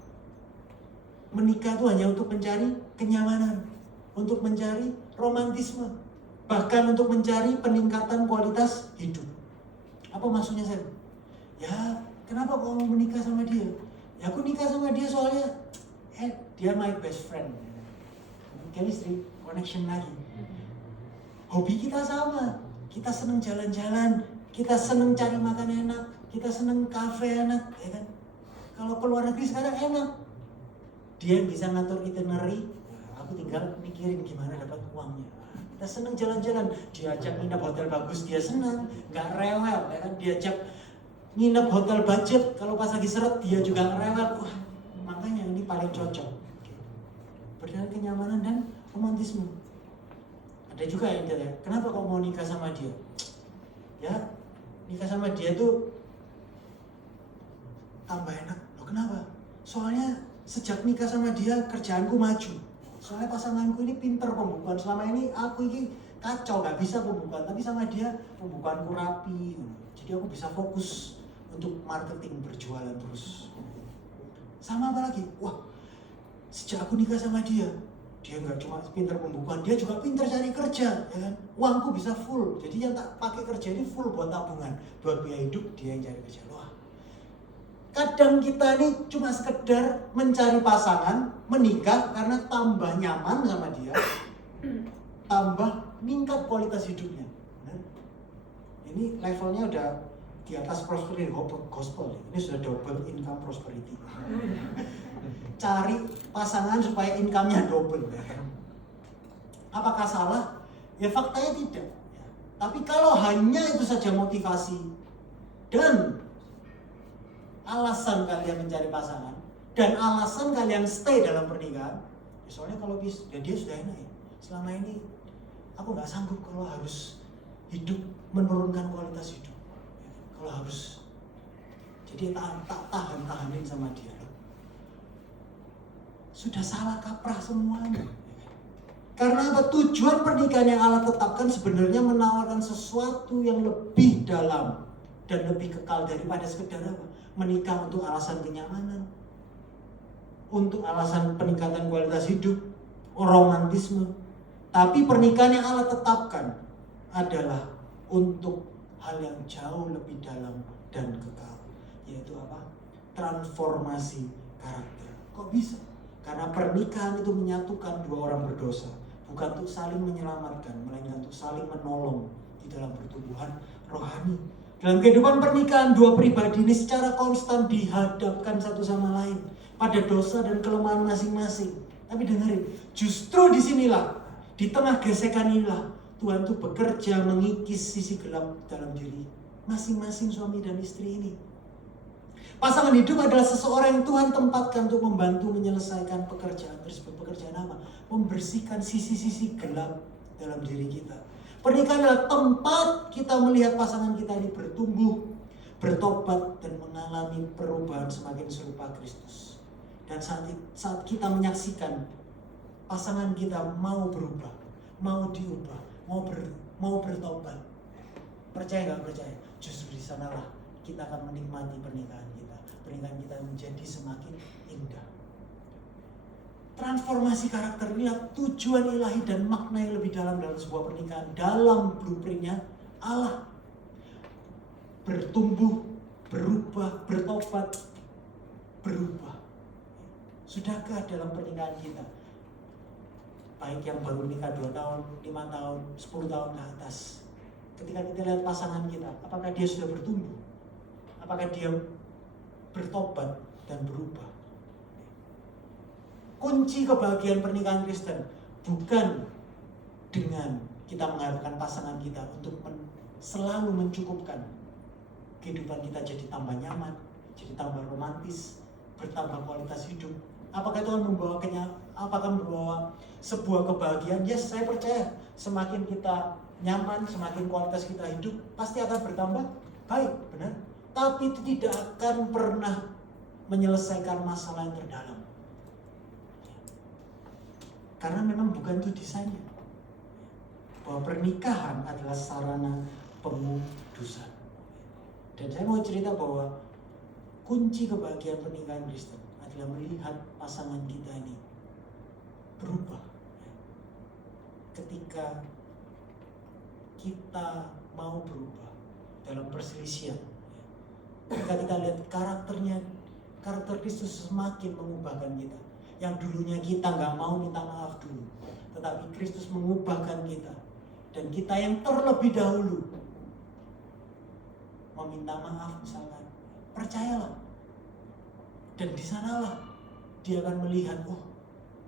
Menikah itu hanya untuk mencari kenyamanan, untuk mencari romantisme, bahkan untuk mencari peningkatan kualitas hidup. Apa maksudnya saya? Ya, kenapa kau mau menikah sama dia? Ya aku nikah sama dia soalnya dia my best friend. Chemistry, connection lagi. Hobi kita sama, kita senang jalan-jalan, Kita seneng cari makan enak, kita seneng kafe enak, ya kan? Kalau keluar negeri sekarang enak. Dia yang bisa ngatur itinerary, aku tinggal mikirin gimana dapat uangnya. Kita seneng jalan-jalan, diajak nginep hotel bagus, dia senang, nggak rewel, ya kan? Diajak nginep hotel budget, kalau pas lagi seret dia juga nggak rewel. Wah, makanya ini paling cocok. Berdasarkan kenyamanan dan romantisme. Ada juga yang dia, kenapa kau mau nikah sama dia? Ya, nikah sama dia tuh tambah enak. Loh kenapa? Soalnya sejak nikah sama dia kerjaanku maju. Soalnya pasanganku ini pinter pembukuan. Selama ini aku ini kacau, gak bisa pembukuan. Tapi sama dia pembukuanku rapi. Jadi aku bisa fokus untuk marketing, berjualan terus. Sama apa lagi? Wah, sejak aku nikah sama dia nggak cuma pinter pembukuan, dia juga pinter cari kerja, ya kan? Uangku bisa full. Jadi yang tak pakai kerja ini full buat tabungan, buat biaya hidup, dia yang cari kerja. Wah, kadang kita ini cuma sekedar mencari pasangan, menikah karena tambah nyaman sama dia, tambah meningkat kualitas hidupnya. Nah, ini levelnya udah di atas prosperity gospel. Ini sudah double income prosperity. Cari pasangan supaya income-nya double. Apakah salah? Ya faktanya tidak. Tapi kalau hanya itu saja motivasi dan alasan kalian mencari pasangan dan alasan kalian stay dalam pernikahan, ya soalnya kalau ya dia sudah enak ya. Selama ini aku nggak sanggup kalau harus hidup menurunkan kualitas hidup. Kalau harus jadi tak tahanin sama dia. Sudah salah kaprah semuanya. Karena apa? Tujuan pernikahan yang Allah tetapkan sebenarnya menawarkan sesuatu yang lebih dalam dan lebih kekal daripada sekedar apa? Menikah untuk alasan kenyamanan, untuk alasan peningkatan kualitas hidup, romantisme. Tapi pernikahan yang Allah tetapkan adalah untuk hal yang jauh lebih dalam dan kekal, yaitu apa? Transformasi karakter. Kok bisa? Karena pernikahan itu menyatukan dua orang berdosa, bukan untuk saling menyelamatkan, melainkan untuk saling menolong di dalam pertumbuhan rohani. Dalam kehidupan pernikahan, dua pribadi ini secara konstan dihadapkan satu sama lain pada dosa dan kelemahan masing-masing. Tapi dengerin, justru disinilah, di tengah gesekan inilah, Tuhan tuh bekerja mengikis sisi gelap dalam diri masing-masing suami dan istri ini. Pasangan hidup adalah seseorang yang Tuhan tempatkan untuk membantu menyelesaikan pekerjaan tersebut. Pekerjaan apa? Membersihkan sisi-sisi gelap dalam diri kita. Pernikahan adalah tempat kita melihat pasangan kita ini bertumbuh, bertobat, dan mengalami perubahan semakin serupa Kristus. Dan saat kita menyaksikan pasangan kita mau berubah, mau diubah, mau bertobat, percaya nggak percaya? Justru di sanalah kita akan menikmati pernikahan kita. Pernikahan kita menjadi semakin indah. Transformasi karakter inilah tujuan ilahi dan makna yang lebih dalam sebuah pernikahan. Dalam blueprintnya Allah. Bertumbuh, berubah, bertobat, berubah. Sudahkah dalam pernikahan kita, baik yang baru nikah 2 tahun, 5 tahun, 10 tahun ke atas, ketika kita lihat pasangan kita, apakah dia sudah bertumbuh? Apakah dia bertobat dan berubah? Kunci kebahagiaan pernikahan Kristen bukan dengan kita mengharapkan pasangan kita untuk selalu mencukupkan kehidupan kita jadi tambah nyaman, jadi tambah romantis, bertambah kualitas hidup. Apakah Tuhan membawa sebuah kebahagiaan? Yes, saya percaya semakin kita nyaman, semakin kualitas kita hidup pasti akan bertambah baik, benar? Tapi itu tidak akan pernah menyelesaikan masalah yang terdalam. Karena memang bukan itu desainnya. Bahwa pernikahan adalah sarana pengudusan. Dan saya mau cerita bahwa kunci kebahagiaan pernikahan Kristen adalah melihat pasangan kita ini berubah. Ketika kita mau berubah dalam perselisihan, ketika kita lihat karakter Kristus semakin mengubahkan kita. Yang dulunya kita nggak mau minta maaf dulu, tetapi Kristus mengubahkan kita. Dan kita yang terlebih dahulu meminta maaf misalkan. Percayalah. Dan di sanalah dia akan melihat, oh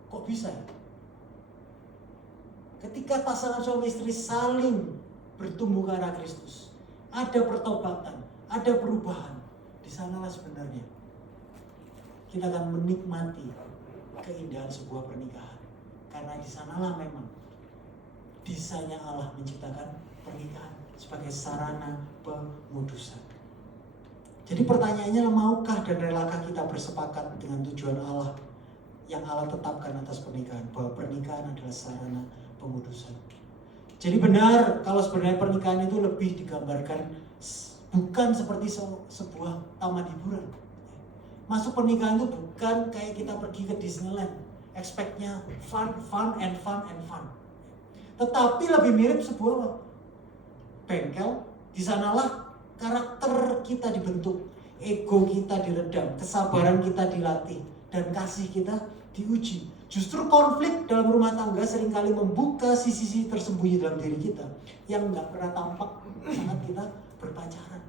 kok bisa ya? Ketika pasangan suami istri saling bertumbuh ke arah Kristus, ada pertobatan, ada perubahan, di sanalah sebenarnya kita akan menikmati keindahan sebuah pernikahan. Karena di sanalah memang desainnya Allah menciptakan pernikahan sebagai sarana pemudusan. Jadi pertanyaannya, maukah dan relakah kita bersepakat dengan tujuan Allah yang Allah tetapkan atas pernikahan, bahwa pernikahan adalah sarana pemudusan. Jadi benar kalau sebenarnya pernikahan itu lebih digambarkan bukan seperti sebuah taman hiburan. Masuk pernikahan itu bukan kayak kita pergi ke Disneyland, expect-nya fun. Tetapi lebih mirip sebuah bengkel. Di sanalah karakter kita dibentuk, ego kita diredam, kesabaran kita dilatih, dan kasih kita diuji. Justru konflik dalam rumah tangga seringkali membuka sisi-sisi tersembunyi dalam diri kita yang nggak pernah tampak saat kita berpacaran.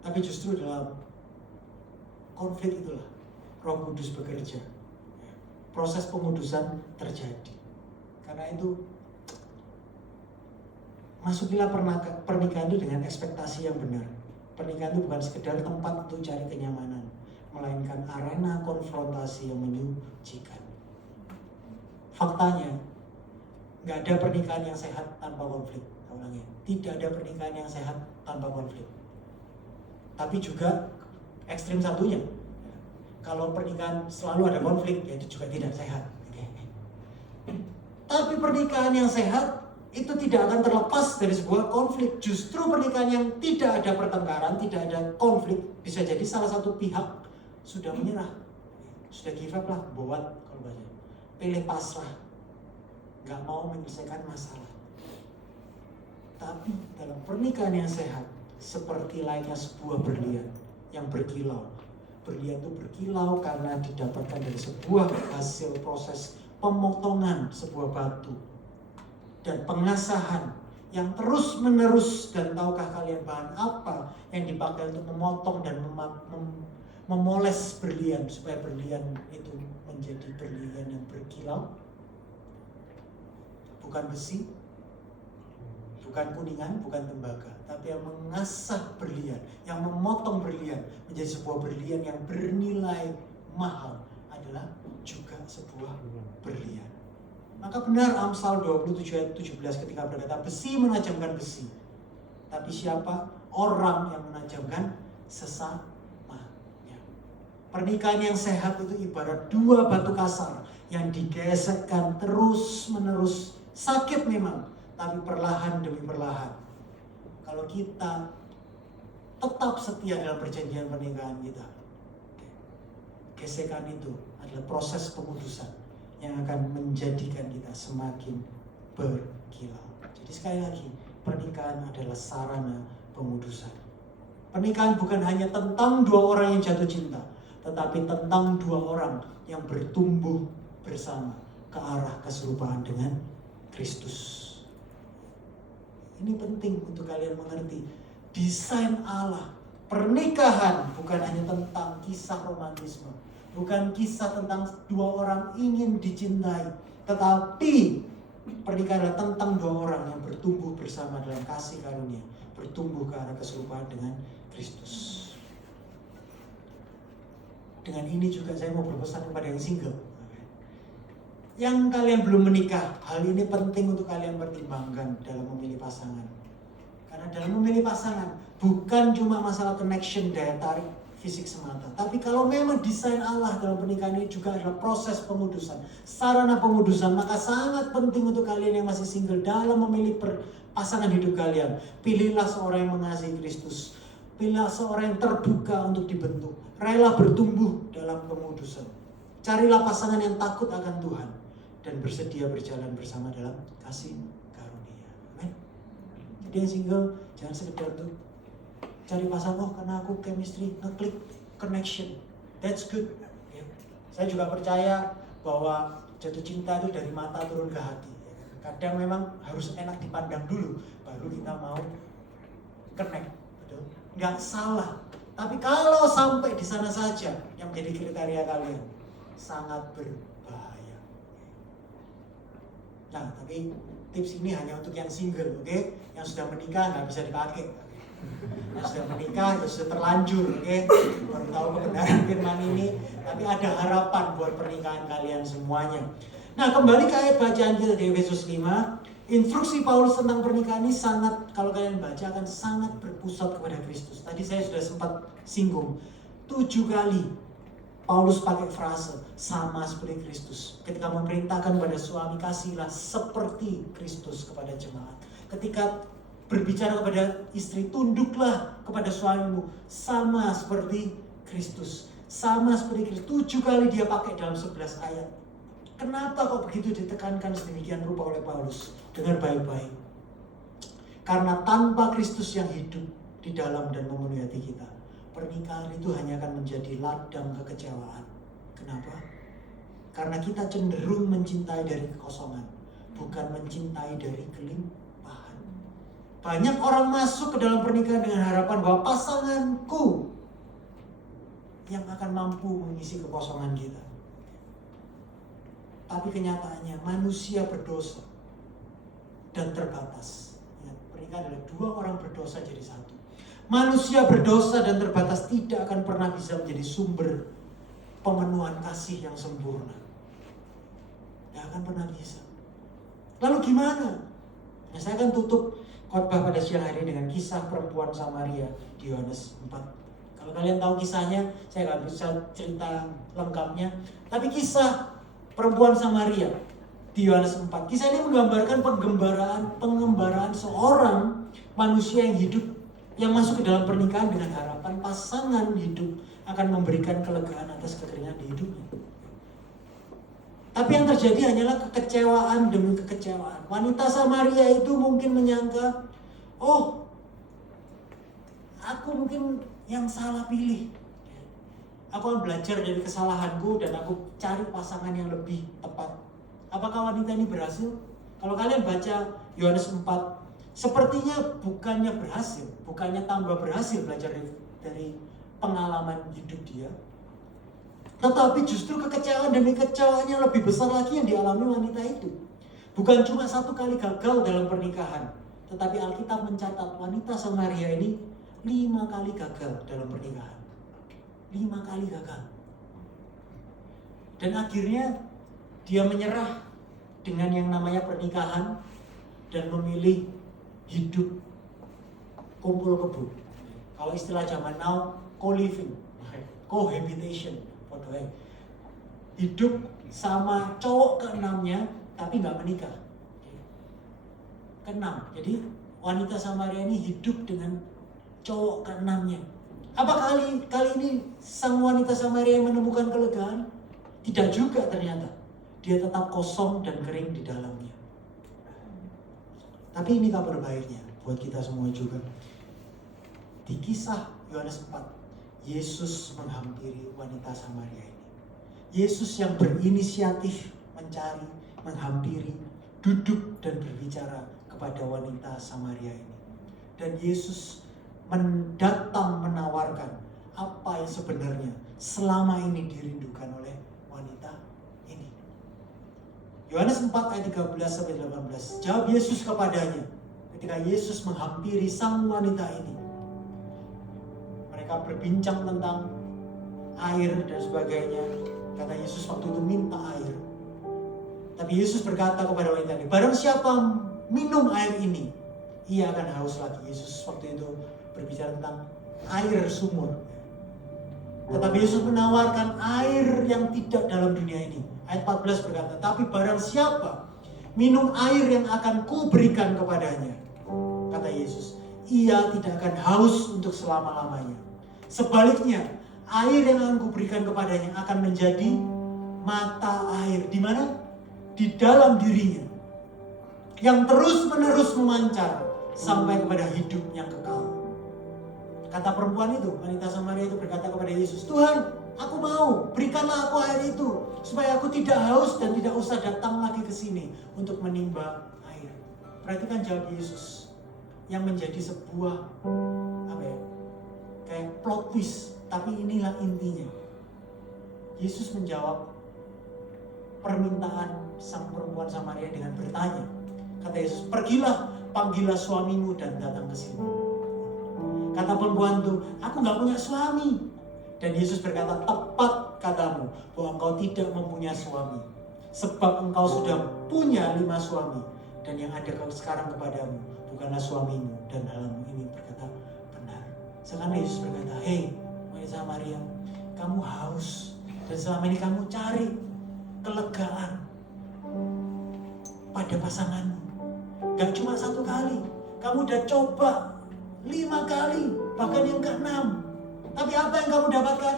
Tapi justru dalam konflik itulah Roh Kudus bekerja. Proses pemudusan terjadi. Karena itu masukilah pernikahan itu dengan ekspektasi yang benar. Pernikahan itu bukan sekedar tempat untuk cari kenyamanan, melainkan arena konfrontasi yang menyucikan. Faktanya, nggak ada pernikahan yang sehat tanpa konflik. Tidak ada pernikahan yang sehat tanpa konflik. Tapi juga ekstrim satunya, kalau pernikahan selalu ada konflik, ya itu juga tidak sehat. Tapi pernikahan yang sehat itu tidak akan terlepas dari sebuah konflik. Justru pernikahan yang tidak ada pertengkaran, tidak ada konflik, bisa jadi salah satu pihak sudah menyerah, sudah give up lah, buat kalau bahasa, pilih pasrah, nggak mau menyelesaikan masalah. Tapi dalam pernikahan yang sehat, seperti layaknya sebuah berlian yang berkilau. Berlian itu berkilau karena didapatkan dari sebuah hasil proses pemotongan sebuah batu dan pengasahan yang terus menerus. Dan tahukah kalian bahan apa yang dipakai untuk memotong dan memoles berlian supaya berlian itu menjadi berlian yang berkilau? Bukan besi, bukan kuningan, bukan tembaga, tapi yang mengasah berlian, yang memotong berlian menjadi sebuah berlian yang bernilai mahal adalah juga sebuah berlian. Maka benar Amsal 27 ayat 17 ketika berkata, besi menajamkan besi, tapi siapa orang yang menajamkan sesama. Pernikahan yang sehat itu ibarat dua batu kasar yang digesekkan terus menerus. Sakit memang, tapi perlahan demi perlahan. Kalau kita tetap setia dalam perjanjian pernikahan kita, gesekan itu adalah proses pemudusan yang akan menjadikan kita semakin berkilau. Jadi sekali lagi, pernikahan adalah sarana pemudusan. Pernikahan bukan hanya tentang dua orang yang jatuh cinta, tetapi tentang dua orang yang bertumbuh bersama ke arah keserupaan dengan Kristus. Ini penting untuk kalian mengerti. Desain Allah, pernikahan bukan hanya tentang kisah romantisme, bukan kisah tentang dua orang ingin dicintai, tetapi pernikahan adalah tentang dua orang yang bertumbuh bersama dalam kasih karunia, bertumbuh ke arah keserupaan dengan Kristus. Dengan ini juga saya mau berpesan kepada yang single. Yang kalian belum menikah, hal ini penting untuk kalian pertimbangkan dalam memilih pasangan. Karena dalam memilih pasangan bukan cuma masalah connection, daya tarik fisik semata, tapi kalau memang desain Allah dalam pernikahan ini juga adalah proses pemudusan, sarana pemudusan, maka sangat penting untuk kalian yang masih single dalam memilih pasangan hidup kalian. Pilihlah seorang yang mengasihi Kristus, pilihlah seorang yang terbuka untuk dibentuk, rela bertumbuh dalam pemudusan. Carilah pasangan yang takut akan Tuhan dan bersedia berjalan bersama dalam kasih karunia. Amin. Jadi yang single jangan sekedar tuh cari pasangan, karena aku chemistry, ngeklik, connection, that's good. Ya. Saya juga percaya bahwa jatuh cinta itu dari mata turun ke hati. Kadang memang harus enak dipandang dulu, baru kita mau connect, betul? Nggak salah. Tapi kalau sampai di sana saja yang menjadi kriteria kalian, sangat berbahaya. Nah, tapi tips ini hanya untuk yang single, oke? Yang sudah menikah nggak bisa dipakai. Yang sudah menikah ya sudah terlanjur, oke? Baru tahu kebenaran firman ini, tapi ada harapan buat pernikahan kalian semuanya. Nah, kembali ke ayat bacaan kita di Efesus 5. Instruksi Paulus tentang pernikahan ini sangat, kalau kalian baca, akan sangat berpusat kepada Kristus. Tadi saya sudah sempat singgung, 7 kali Paulus pakai frase sama seperti Kristus. Ketika memerintahkan kepada suami, kasihlah seperti Kristus kepada jemaat. Ketika berbicara kepada istri, tunduklah kepada suamimu sama seperti Kristus. Sama seperti Kristus. 7 kali dia pakai dalam 11 ayat. Kenapa kok begitu ditekankan sedemikian rupa oleh Paulus? Dengar baik-baik. Karena tanpa Kristus yang hidup di dalam dan memenuhi hati kita, pernikahan itu hanya akan menjadi ladang kekecewaan. Kenapa? Karena kita cenderung mencintai dari kekosongan, bukan mencintai dari kelimpahan. Banyak orang masuk ke dalam pernikahan dengan harapan bahwa pasanganku yang akan mampu mengisi kekosongan kita. Tapi kenyataannya manusia berdosa dan terbatas. Ya, pernikahan adalah 2 orang berdosa jadi satu. Manusia berdosa dan terbatas tidak akan pernah bisa menjadi sumber pemenuhan kasih yang sempurna. Tidak akan pernah bisa. Lalu gimana? Nah, saya akan tutup khotbah pada siang hari dengan kisah perempuan Samaria di Yohanes 4. Kalau kalian tahu kisahnya, saya nggak bisa cerita lengkapnya. Tapi kisah perempuan Samaria di Yohanes 4. Kisah ini menggambarkan pengembaraan seorang manusia yang hidup, yang masuk ke dalam pernikahan dengan harapan pasangan hidup akan memberikan kelegaan atas kekeringan di hidupnya. Tapi yang terjadi hanyalah kekecewaan demi kekecewaan. Wanita Samaria itu mungkin menyangka, oh, aku mungkin yang salah pilih. Aku akan belajar dari kesalahanku dan aku cari pasangan yang lebih tepat. Apakah wanita ini berhasil? Kalau kalian baca Yohanes 4, sepertinya bukannya berhasil, bukannya tambah berhasil belajar dari pengalaman hidup dia. Tetapi justru kekecewaan demi kekecewaan yang lebih besar lagi yang dialami wanita itu. Bukan cuma 1 kali gagal dalam pernikahan, tetapi Alkitab mencatat wanita Samaria ini 5 kali gagal dalam pernikahan. 5 kali gagal. Dan akhirnya dia menyerah dengan yang namanya pernikahan dan memilih hidup kumpul kebo. Kalau istilah zaman now, co-living, cohabitation. Hidup sama cowok ke-6-nya tapi nggak menikah. Ke-6. Jadi wanita Samaria ini hidup dengan cowok ke-6-nya. Apa kali ini sang wanita Samaria menemukan kelegaan? Tidak juga ternyata. Dia tetap kosong dan kering di dalamnya. Tapi ini kabar baiknya buat kita semua juga. Di kisah Yohanes 4, Yesus menghampiri wanita Samaria ini. Yesus yang berinisiatif mencari, menghampiri, duduk dan berbicara kepada wanita Samaria ini. Dan Yesus mendatang menawarkan apa yang sebenarnya selama ini dirindukan oleh wanita ini. Yohanes 4 ayat 13-18. Jawab Yesus kepadanya ketika Yesus menghampiri sang wanita ini. Mereka berbincang tentang air dan sebagainya. Kata Yesus waktu itu minta air. Tapi Yesus berkata kepada wanita ini, barang siapa minum air ini, ia akan haus lagi. Yesus waktu itu berbicara tentang air sumur. Tetapi Yesus menawarkan air yang tidak dalam dunia ini. Ayat 14 berkata, tapi barang siapa minum air yang akan kuberikan kepadanya, kata Yesus, ia tidak akan haus untuk selama-lamanya. Sebaliknya, air yang akan kuberikan kepadanya akan menjadi mata air. Di mana? Di dalam dirinya. Yang terus-menerus memancar sampai kepada hidup yang kekal. Kata perempuan itu, wanita Samaria itu berkata kepada Yesus, Tuhan, aku mau, berikanlah aku air itu, supaya aku tidak haus dan tidak usah datang lagi ke sini untuk menimba air. Perhatikan jawab Yesus. yang menjadi sebuah kayak plot twist, tapi inilah intinya. Yesus menjawab permintaan sang perempuan Samaria dengan bertanya. Kata Yesus, pergilah, panggillah suamimu dan datang ke sini. Kata perempuan itu, aku gak punya suami. Dan Yesus berkata, tepat katamu bahwa engkau tidak mempunyai suami, sebab engkau sudah punya 5 suami, dan yang ada sekarang kepadamu bukanlah suamimu, dan halamu ini berkata benar. Sekarang Yesus berkata, hei wanita Samaria, kamu haus, dan selama ini kamu cari kelegaan pada pasanganmu. Gak cuma 1 kali, kamu udah coba 5 kali, bahkan yang ke-6. Tapi apa yang kamu dapatkan?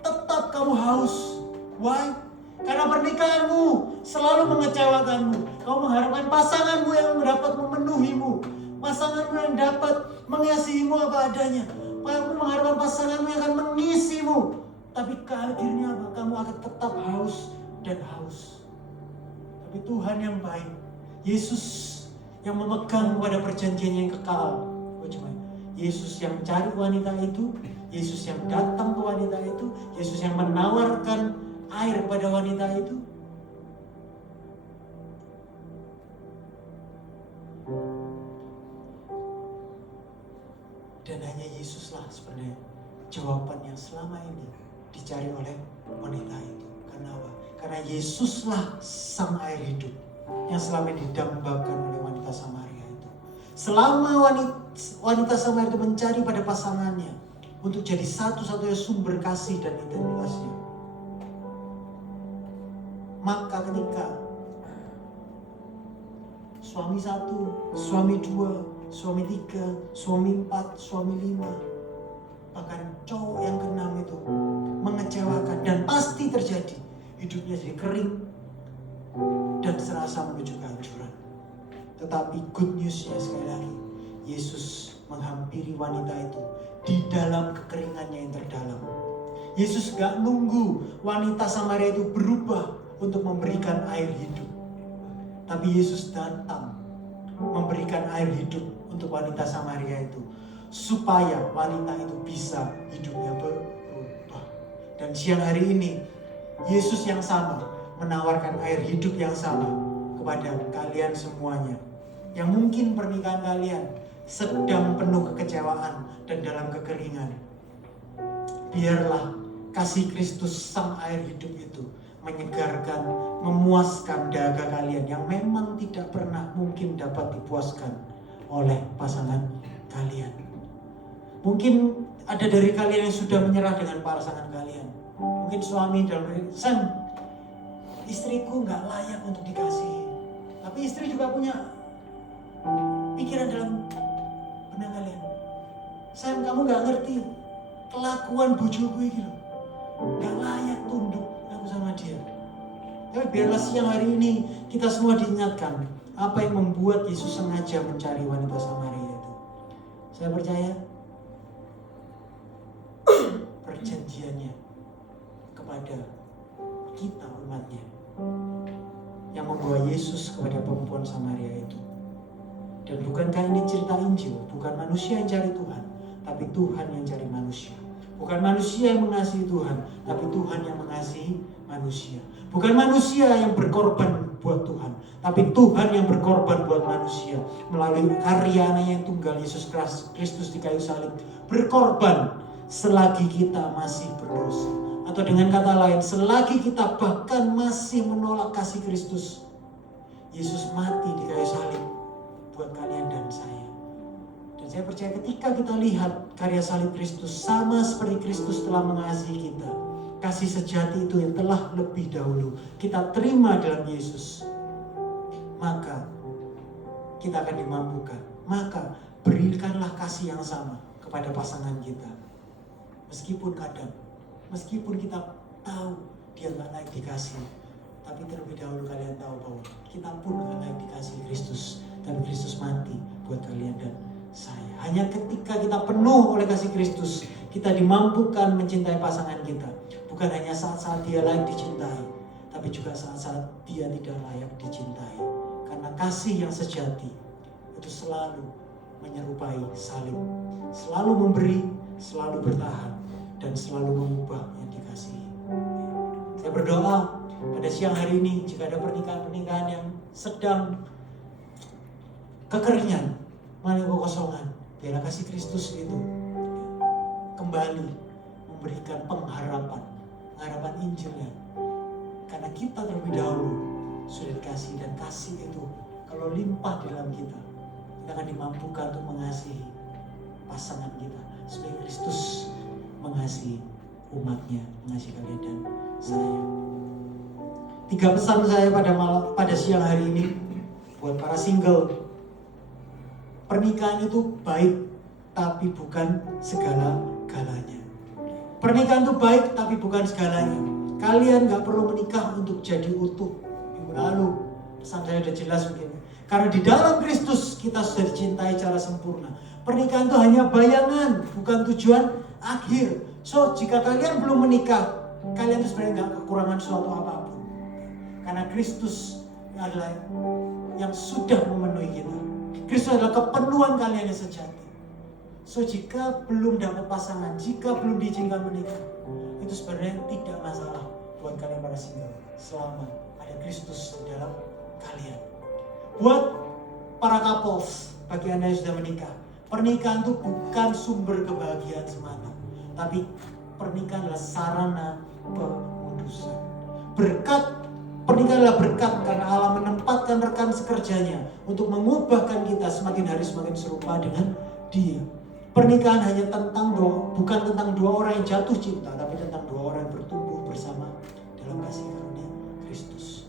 Tetap kamu haus. Why? Karena pernikahanmu selalu mengecewakanmu. Kamu mengharapkan pasanganmu yang dapat memenuhimu, pasanganmu yang dapat mengasihimu apa adanya. Kamu mengharapkan pasanganmu yang akan mengisimu. Tapi akhirnya apa? Kamu akan tetap haus dan haus. Tapi Tuhan yang baik, Yesus yang memegang pada perjanjian yang kekal. Yesus yang mencari wanita itu, Yesus yang datang ke wanita itu, Yesus yang menawarkan air kepada wanita itu. Dan hanya Yesuslah sebenarnya jawaban yang selama ini dicari oleh wanita itu. Karena apa? Karena Yesuslah sang air hidup yang selama ini didambakan oleh wanita Samaria itu. Selama wanita Samaria itu mencari pada pasangannya untuk jadi satu-satunya sumber kasih dan identitasnya, maka ketika suami 1, suami 2, suami 3, suami 4, suami 5, bahkan cowok yang ke-6 itu mengecewakan, dan pasti terjadi, hidupnya jadi kering dan serasa menuju kehancuran. Tetapi good news-nya sekali lagi, Yesus menghampiri wanita itu di dalam kekeringannya yang terdalam. Yesus gak nunggu wanita Samaria itu berubah untuk memberikan air hidup, tapi Yesus datang memberikan air hidup untuk wanita Samaria itu, supaya wanita itu bisa hidupnya berubah. Dan siang hari ini Yesus yang sama menawarkan air hidup yang sama kepada kalian semuanya, yang mungkin pernikahan kalian sedang penuh kekecewaan dan dalam kekeringan. Biarlah kasih Kristus sang air hidup itu menyegarkan, memuaskan dahaga kalian yang memang tidak pernah mungkin dapat dipuaskan oleh pasangan kalian. Mungkin ada dari kalian yang sudah menyerah dengan pasangan kalian. Mungkin suami dalam Sam, istriku gak layak untuk dikasihi. Tapi istri juga punya pikiran dalam benak kalian. Sam, kamu gak ngerti kelakuan bojoku ini loh, gak layak tunduk aku sama dia. Tapi biarlah siang hari ini kita semua diingatkan apa yang membuat Yesus sengaja mencari wanita Samaria itu. Saya percaya perjanjiannya kepada kita umatnya yang membawa Yesus kepada perempuan Samaria itu. Dan bukankah ini cerita Injil? Bukan manusia yang cari Tuhan, tapi Tuhan yang cari manusia. Bukan manusia yang mengasihi Tuhan, tapi Tuhan yang mengasihi manusia. Bukan manusia yang berkorban buat Tuhan, tapi Tuhan yang berkorban buat manusia melalui karya anaknya yang tunggal, Yesus Kristus di kayu salib, berkorban selagi kita masih berdosa. Atau dengan kata lain, selagi kita bahkan masih menolak kasih Kristus, Yesus mati di kayu salib buat kalian dan saya. Dan saya percaya ketika kita lihat karya salib Kristus, sama seperti Kristus telah mengasihi kita, kasih sejati itu yang telah lebih dahulu kita terima dalam Yesus, maka kita akan dimampukan. Maka berikanlah kasih yang sama kepada pasangan kita. Meskipun kadang, meskipun kita tahu dia gak layak dikasih, tapi terlebih dahulu kalian tahu bahwa kita pun gak layak dikasih Kristus, tapi Kristus mati buat kalian dan saya. Hanya ketika kita penuh oleh kasih Kristus, kita dimampukan mencintai pasangan kita. Bukan hanya saat-saat dia layak dicintai, tapi juga saat-saat dia tidak layak dicintai. Karena kasih yang sejati itu selalu menyerupai salib. Selalu memberi, selalu bertahan, dan selalu mengubah yang dikasihi. Saya berdoa pada siang hari ini, jika ada pernikahan-pernikahan yang sedang kekeringan, kekosongan, biarlah kasih Kristus itu kembali memberikan pengharapan Injilnya. Karena kita terlebih dahulu sudah dikasih, dan kasih itu kalau limpah di dalam kita akan dimampukan untuk mengasihi pasangan kita sebagai Kristus mengasihi umatnya, mengasihi kalian dan saya. 3 pesan saya pada siang hari ini buat para single. Pernikahan itu baik, tapi bukan segala-galanya. Pernikahan itu baik, tapi bukan segalanya. Kalian gak perlu menikah untuk jadi utuh. Minggu lalu pesan saya sudah jelas begini. Karena di dalam Kristus kita sudah dicintai secara sempurna. Pernikahan itu hanya bayangan, bukan tujuan akhir. So, jika kalian belum menikah, kalian itu sebenarnya gak kekurangan suatu apapun. Karena Kristus adalah yang sudah memenuhi kita. Kristus adalah kepenuhan kalian yang sejati. So, jika belum dapat pasangan, jika belum diizinkan menikah, itu sebenarnya tidak masalah buat kalian para single, selama ada Kristus di dalam kalian. Buat para couples, bagi Anda yang sudah menikah, pernikahan itu bukan sumber kebahagiaan semata, tapi pernikahan adalah sarana pengudusan. Pernikahan adalah berkat karena Allah menempatkan rekan sekerjanya untuk mengubahkan kita semakin hari semakin serupa dengan Dia. Pernikahan hanya bukan tentang 2 orang yang jatuh cinta, tapi tentang 2 orang yang bertumbuh bersama dalam kasih karunia Kristus.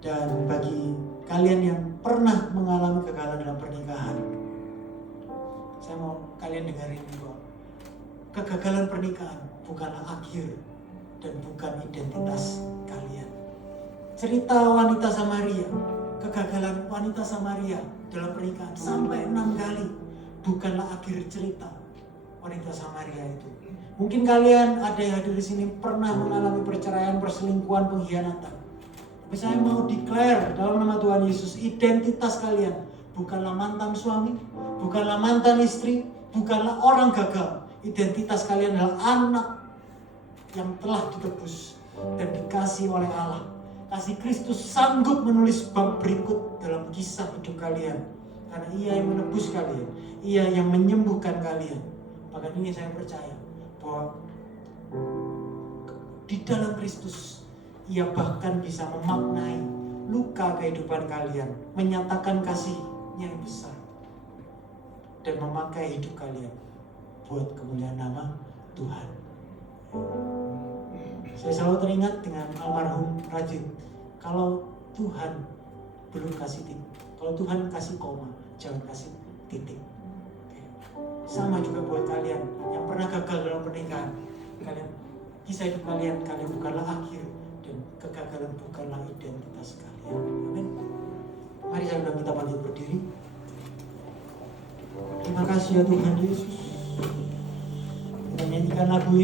Dan bagi kalian yang pernah mengalami kegagalan dalam pernikahan, saya mau kalian dengerin bahwa kegagalan pernikahan bukanlah akhir dan bukan identitas kalian. Cerita wanita Samaria, kegagalan wanita Samaria dalam pernikahan sampai 6 kali bukanlah akhir cerita wanita Samaria itu. Mungkin kalian ada yang hadir di sini pernah mengalami perceraian, perselingkuhan, pengkhianatan. Tapi saya mau declare dalam nama Tuhan Yesus, identitas kalian bukanlah mantan suami, bukanlah mantan istri, bukanlah orang gagal. Identitas kalian adalah anak yang telah ditebus dan dikasih oleh Allah. Kasih Kristus sanggup menulis bab berikut dalam kisah hidup kalian. Karena Ia yang menebus kalian, Ia yang menyembuhkan kalian. Maka ini saya percaya bahwa di dalam Kristus Ia bahkan bisa memaknai luka kehidupan kalian, menyatakan kasih-Nya yang besar, dan memakai hidup kalian buat kemuliaan nama Tuhan. Saya selalu teringat dengan almarhum Rajin. Kalau Tuhan belum kasih titik, kalau Tuhan kasih koma, jangan kasih titik. Sama juga buat kalian yang pernah gagal dalam pernikahan. Kisah hidup kalian bukanlah akhir, dan kegagalan bukanlah identitas kalian. Amin. Mari saya undang kita bangkit berdiri. Terima kasih ya Tuhan Yesus. Kita nyanyikan lagu ini.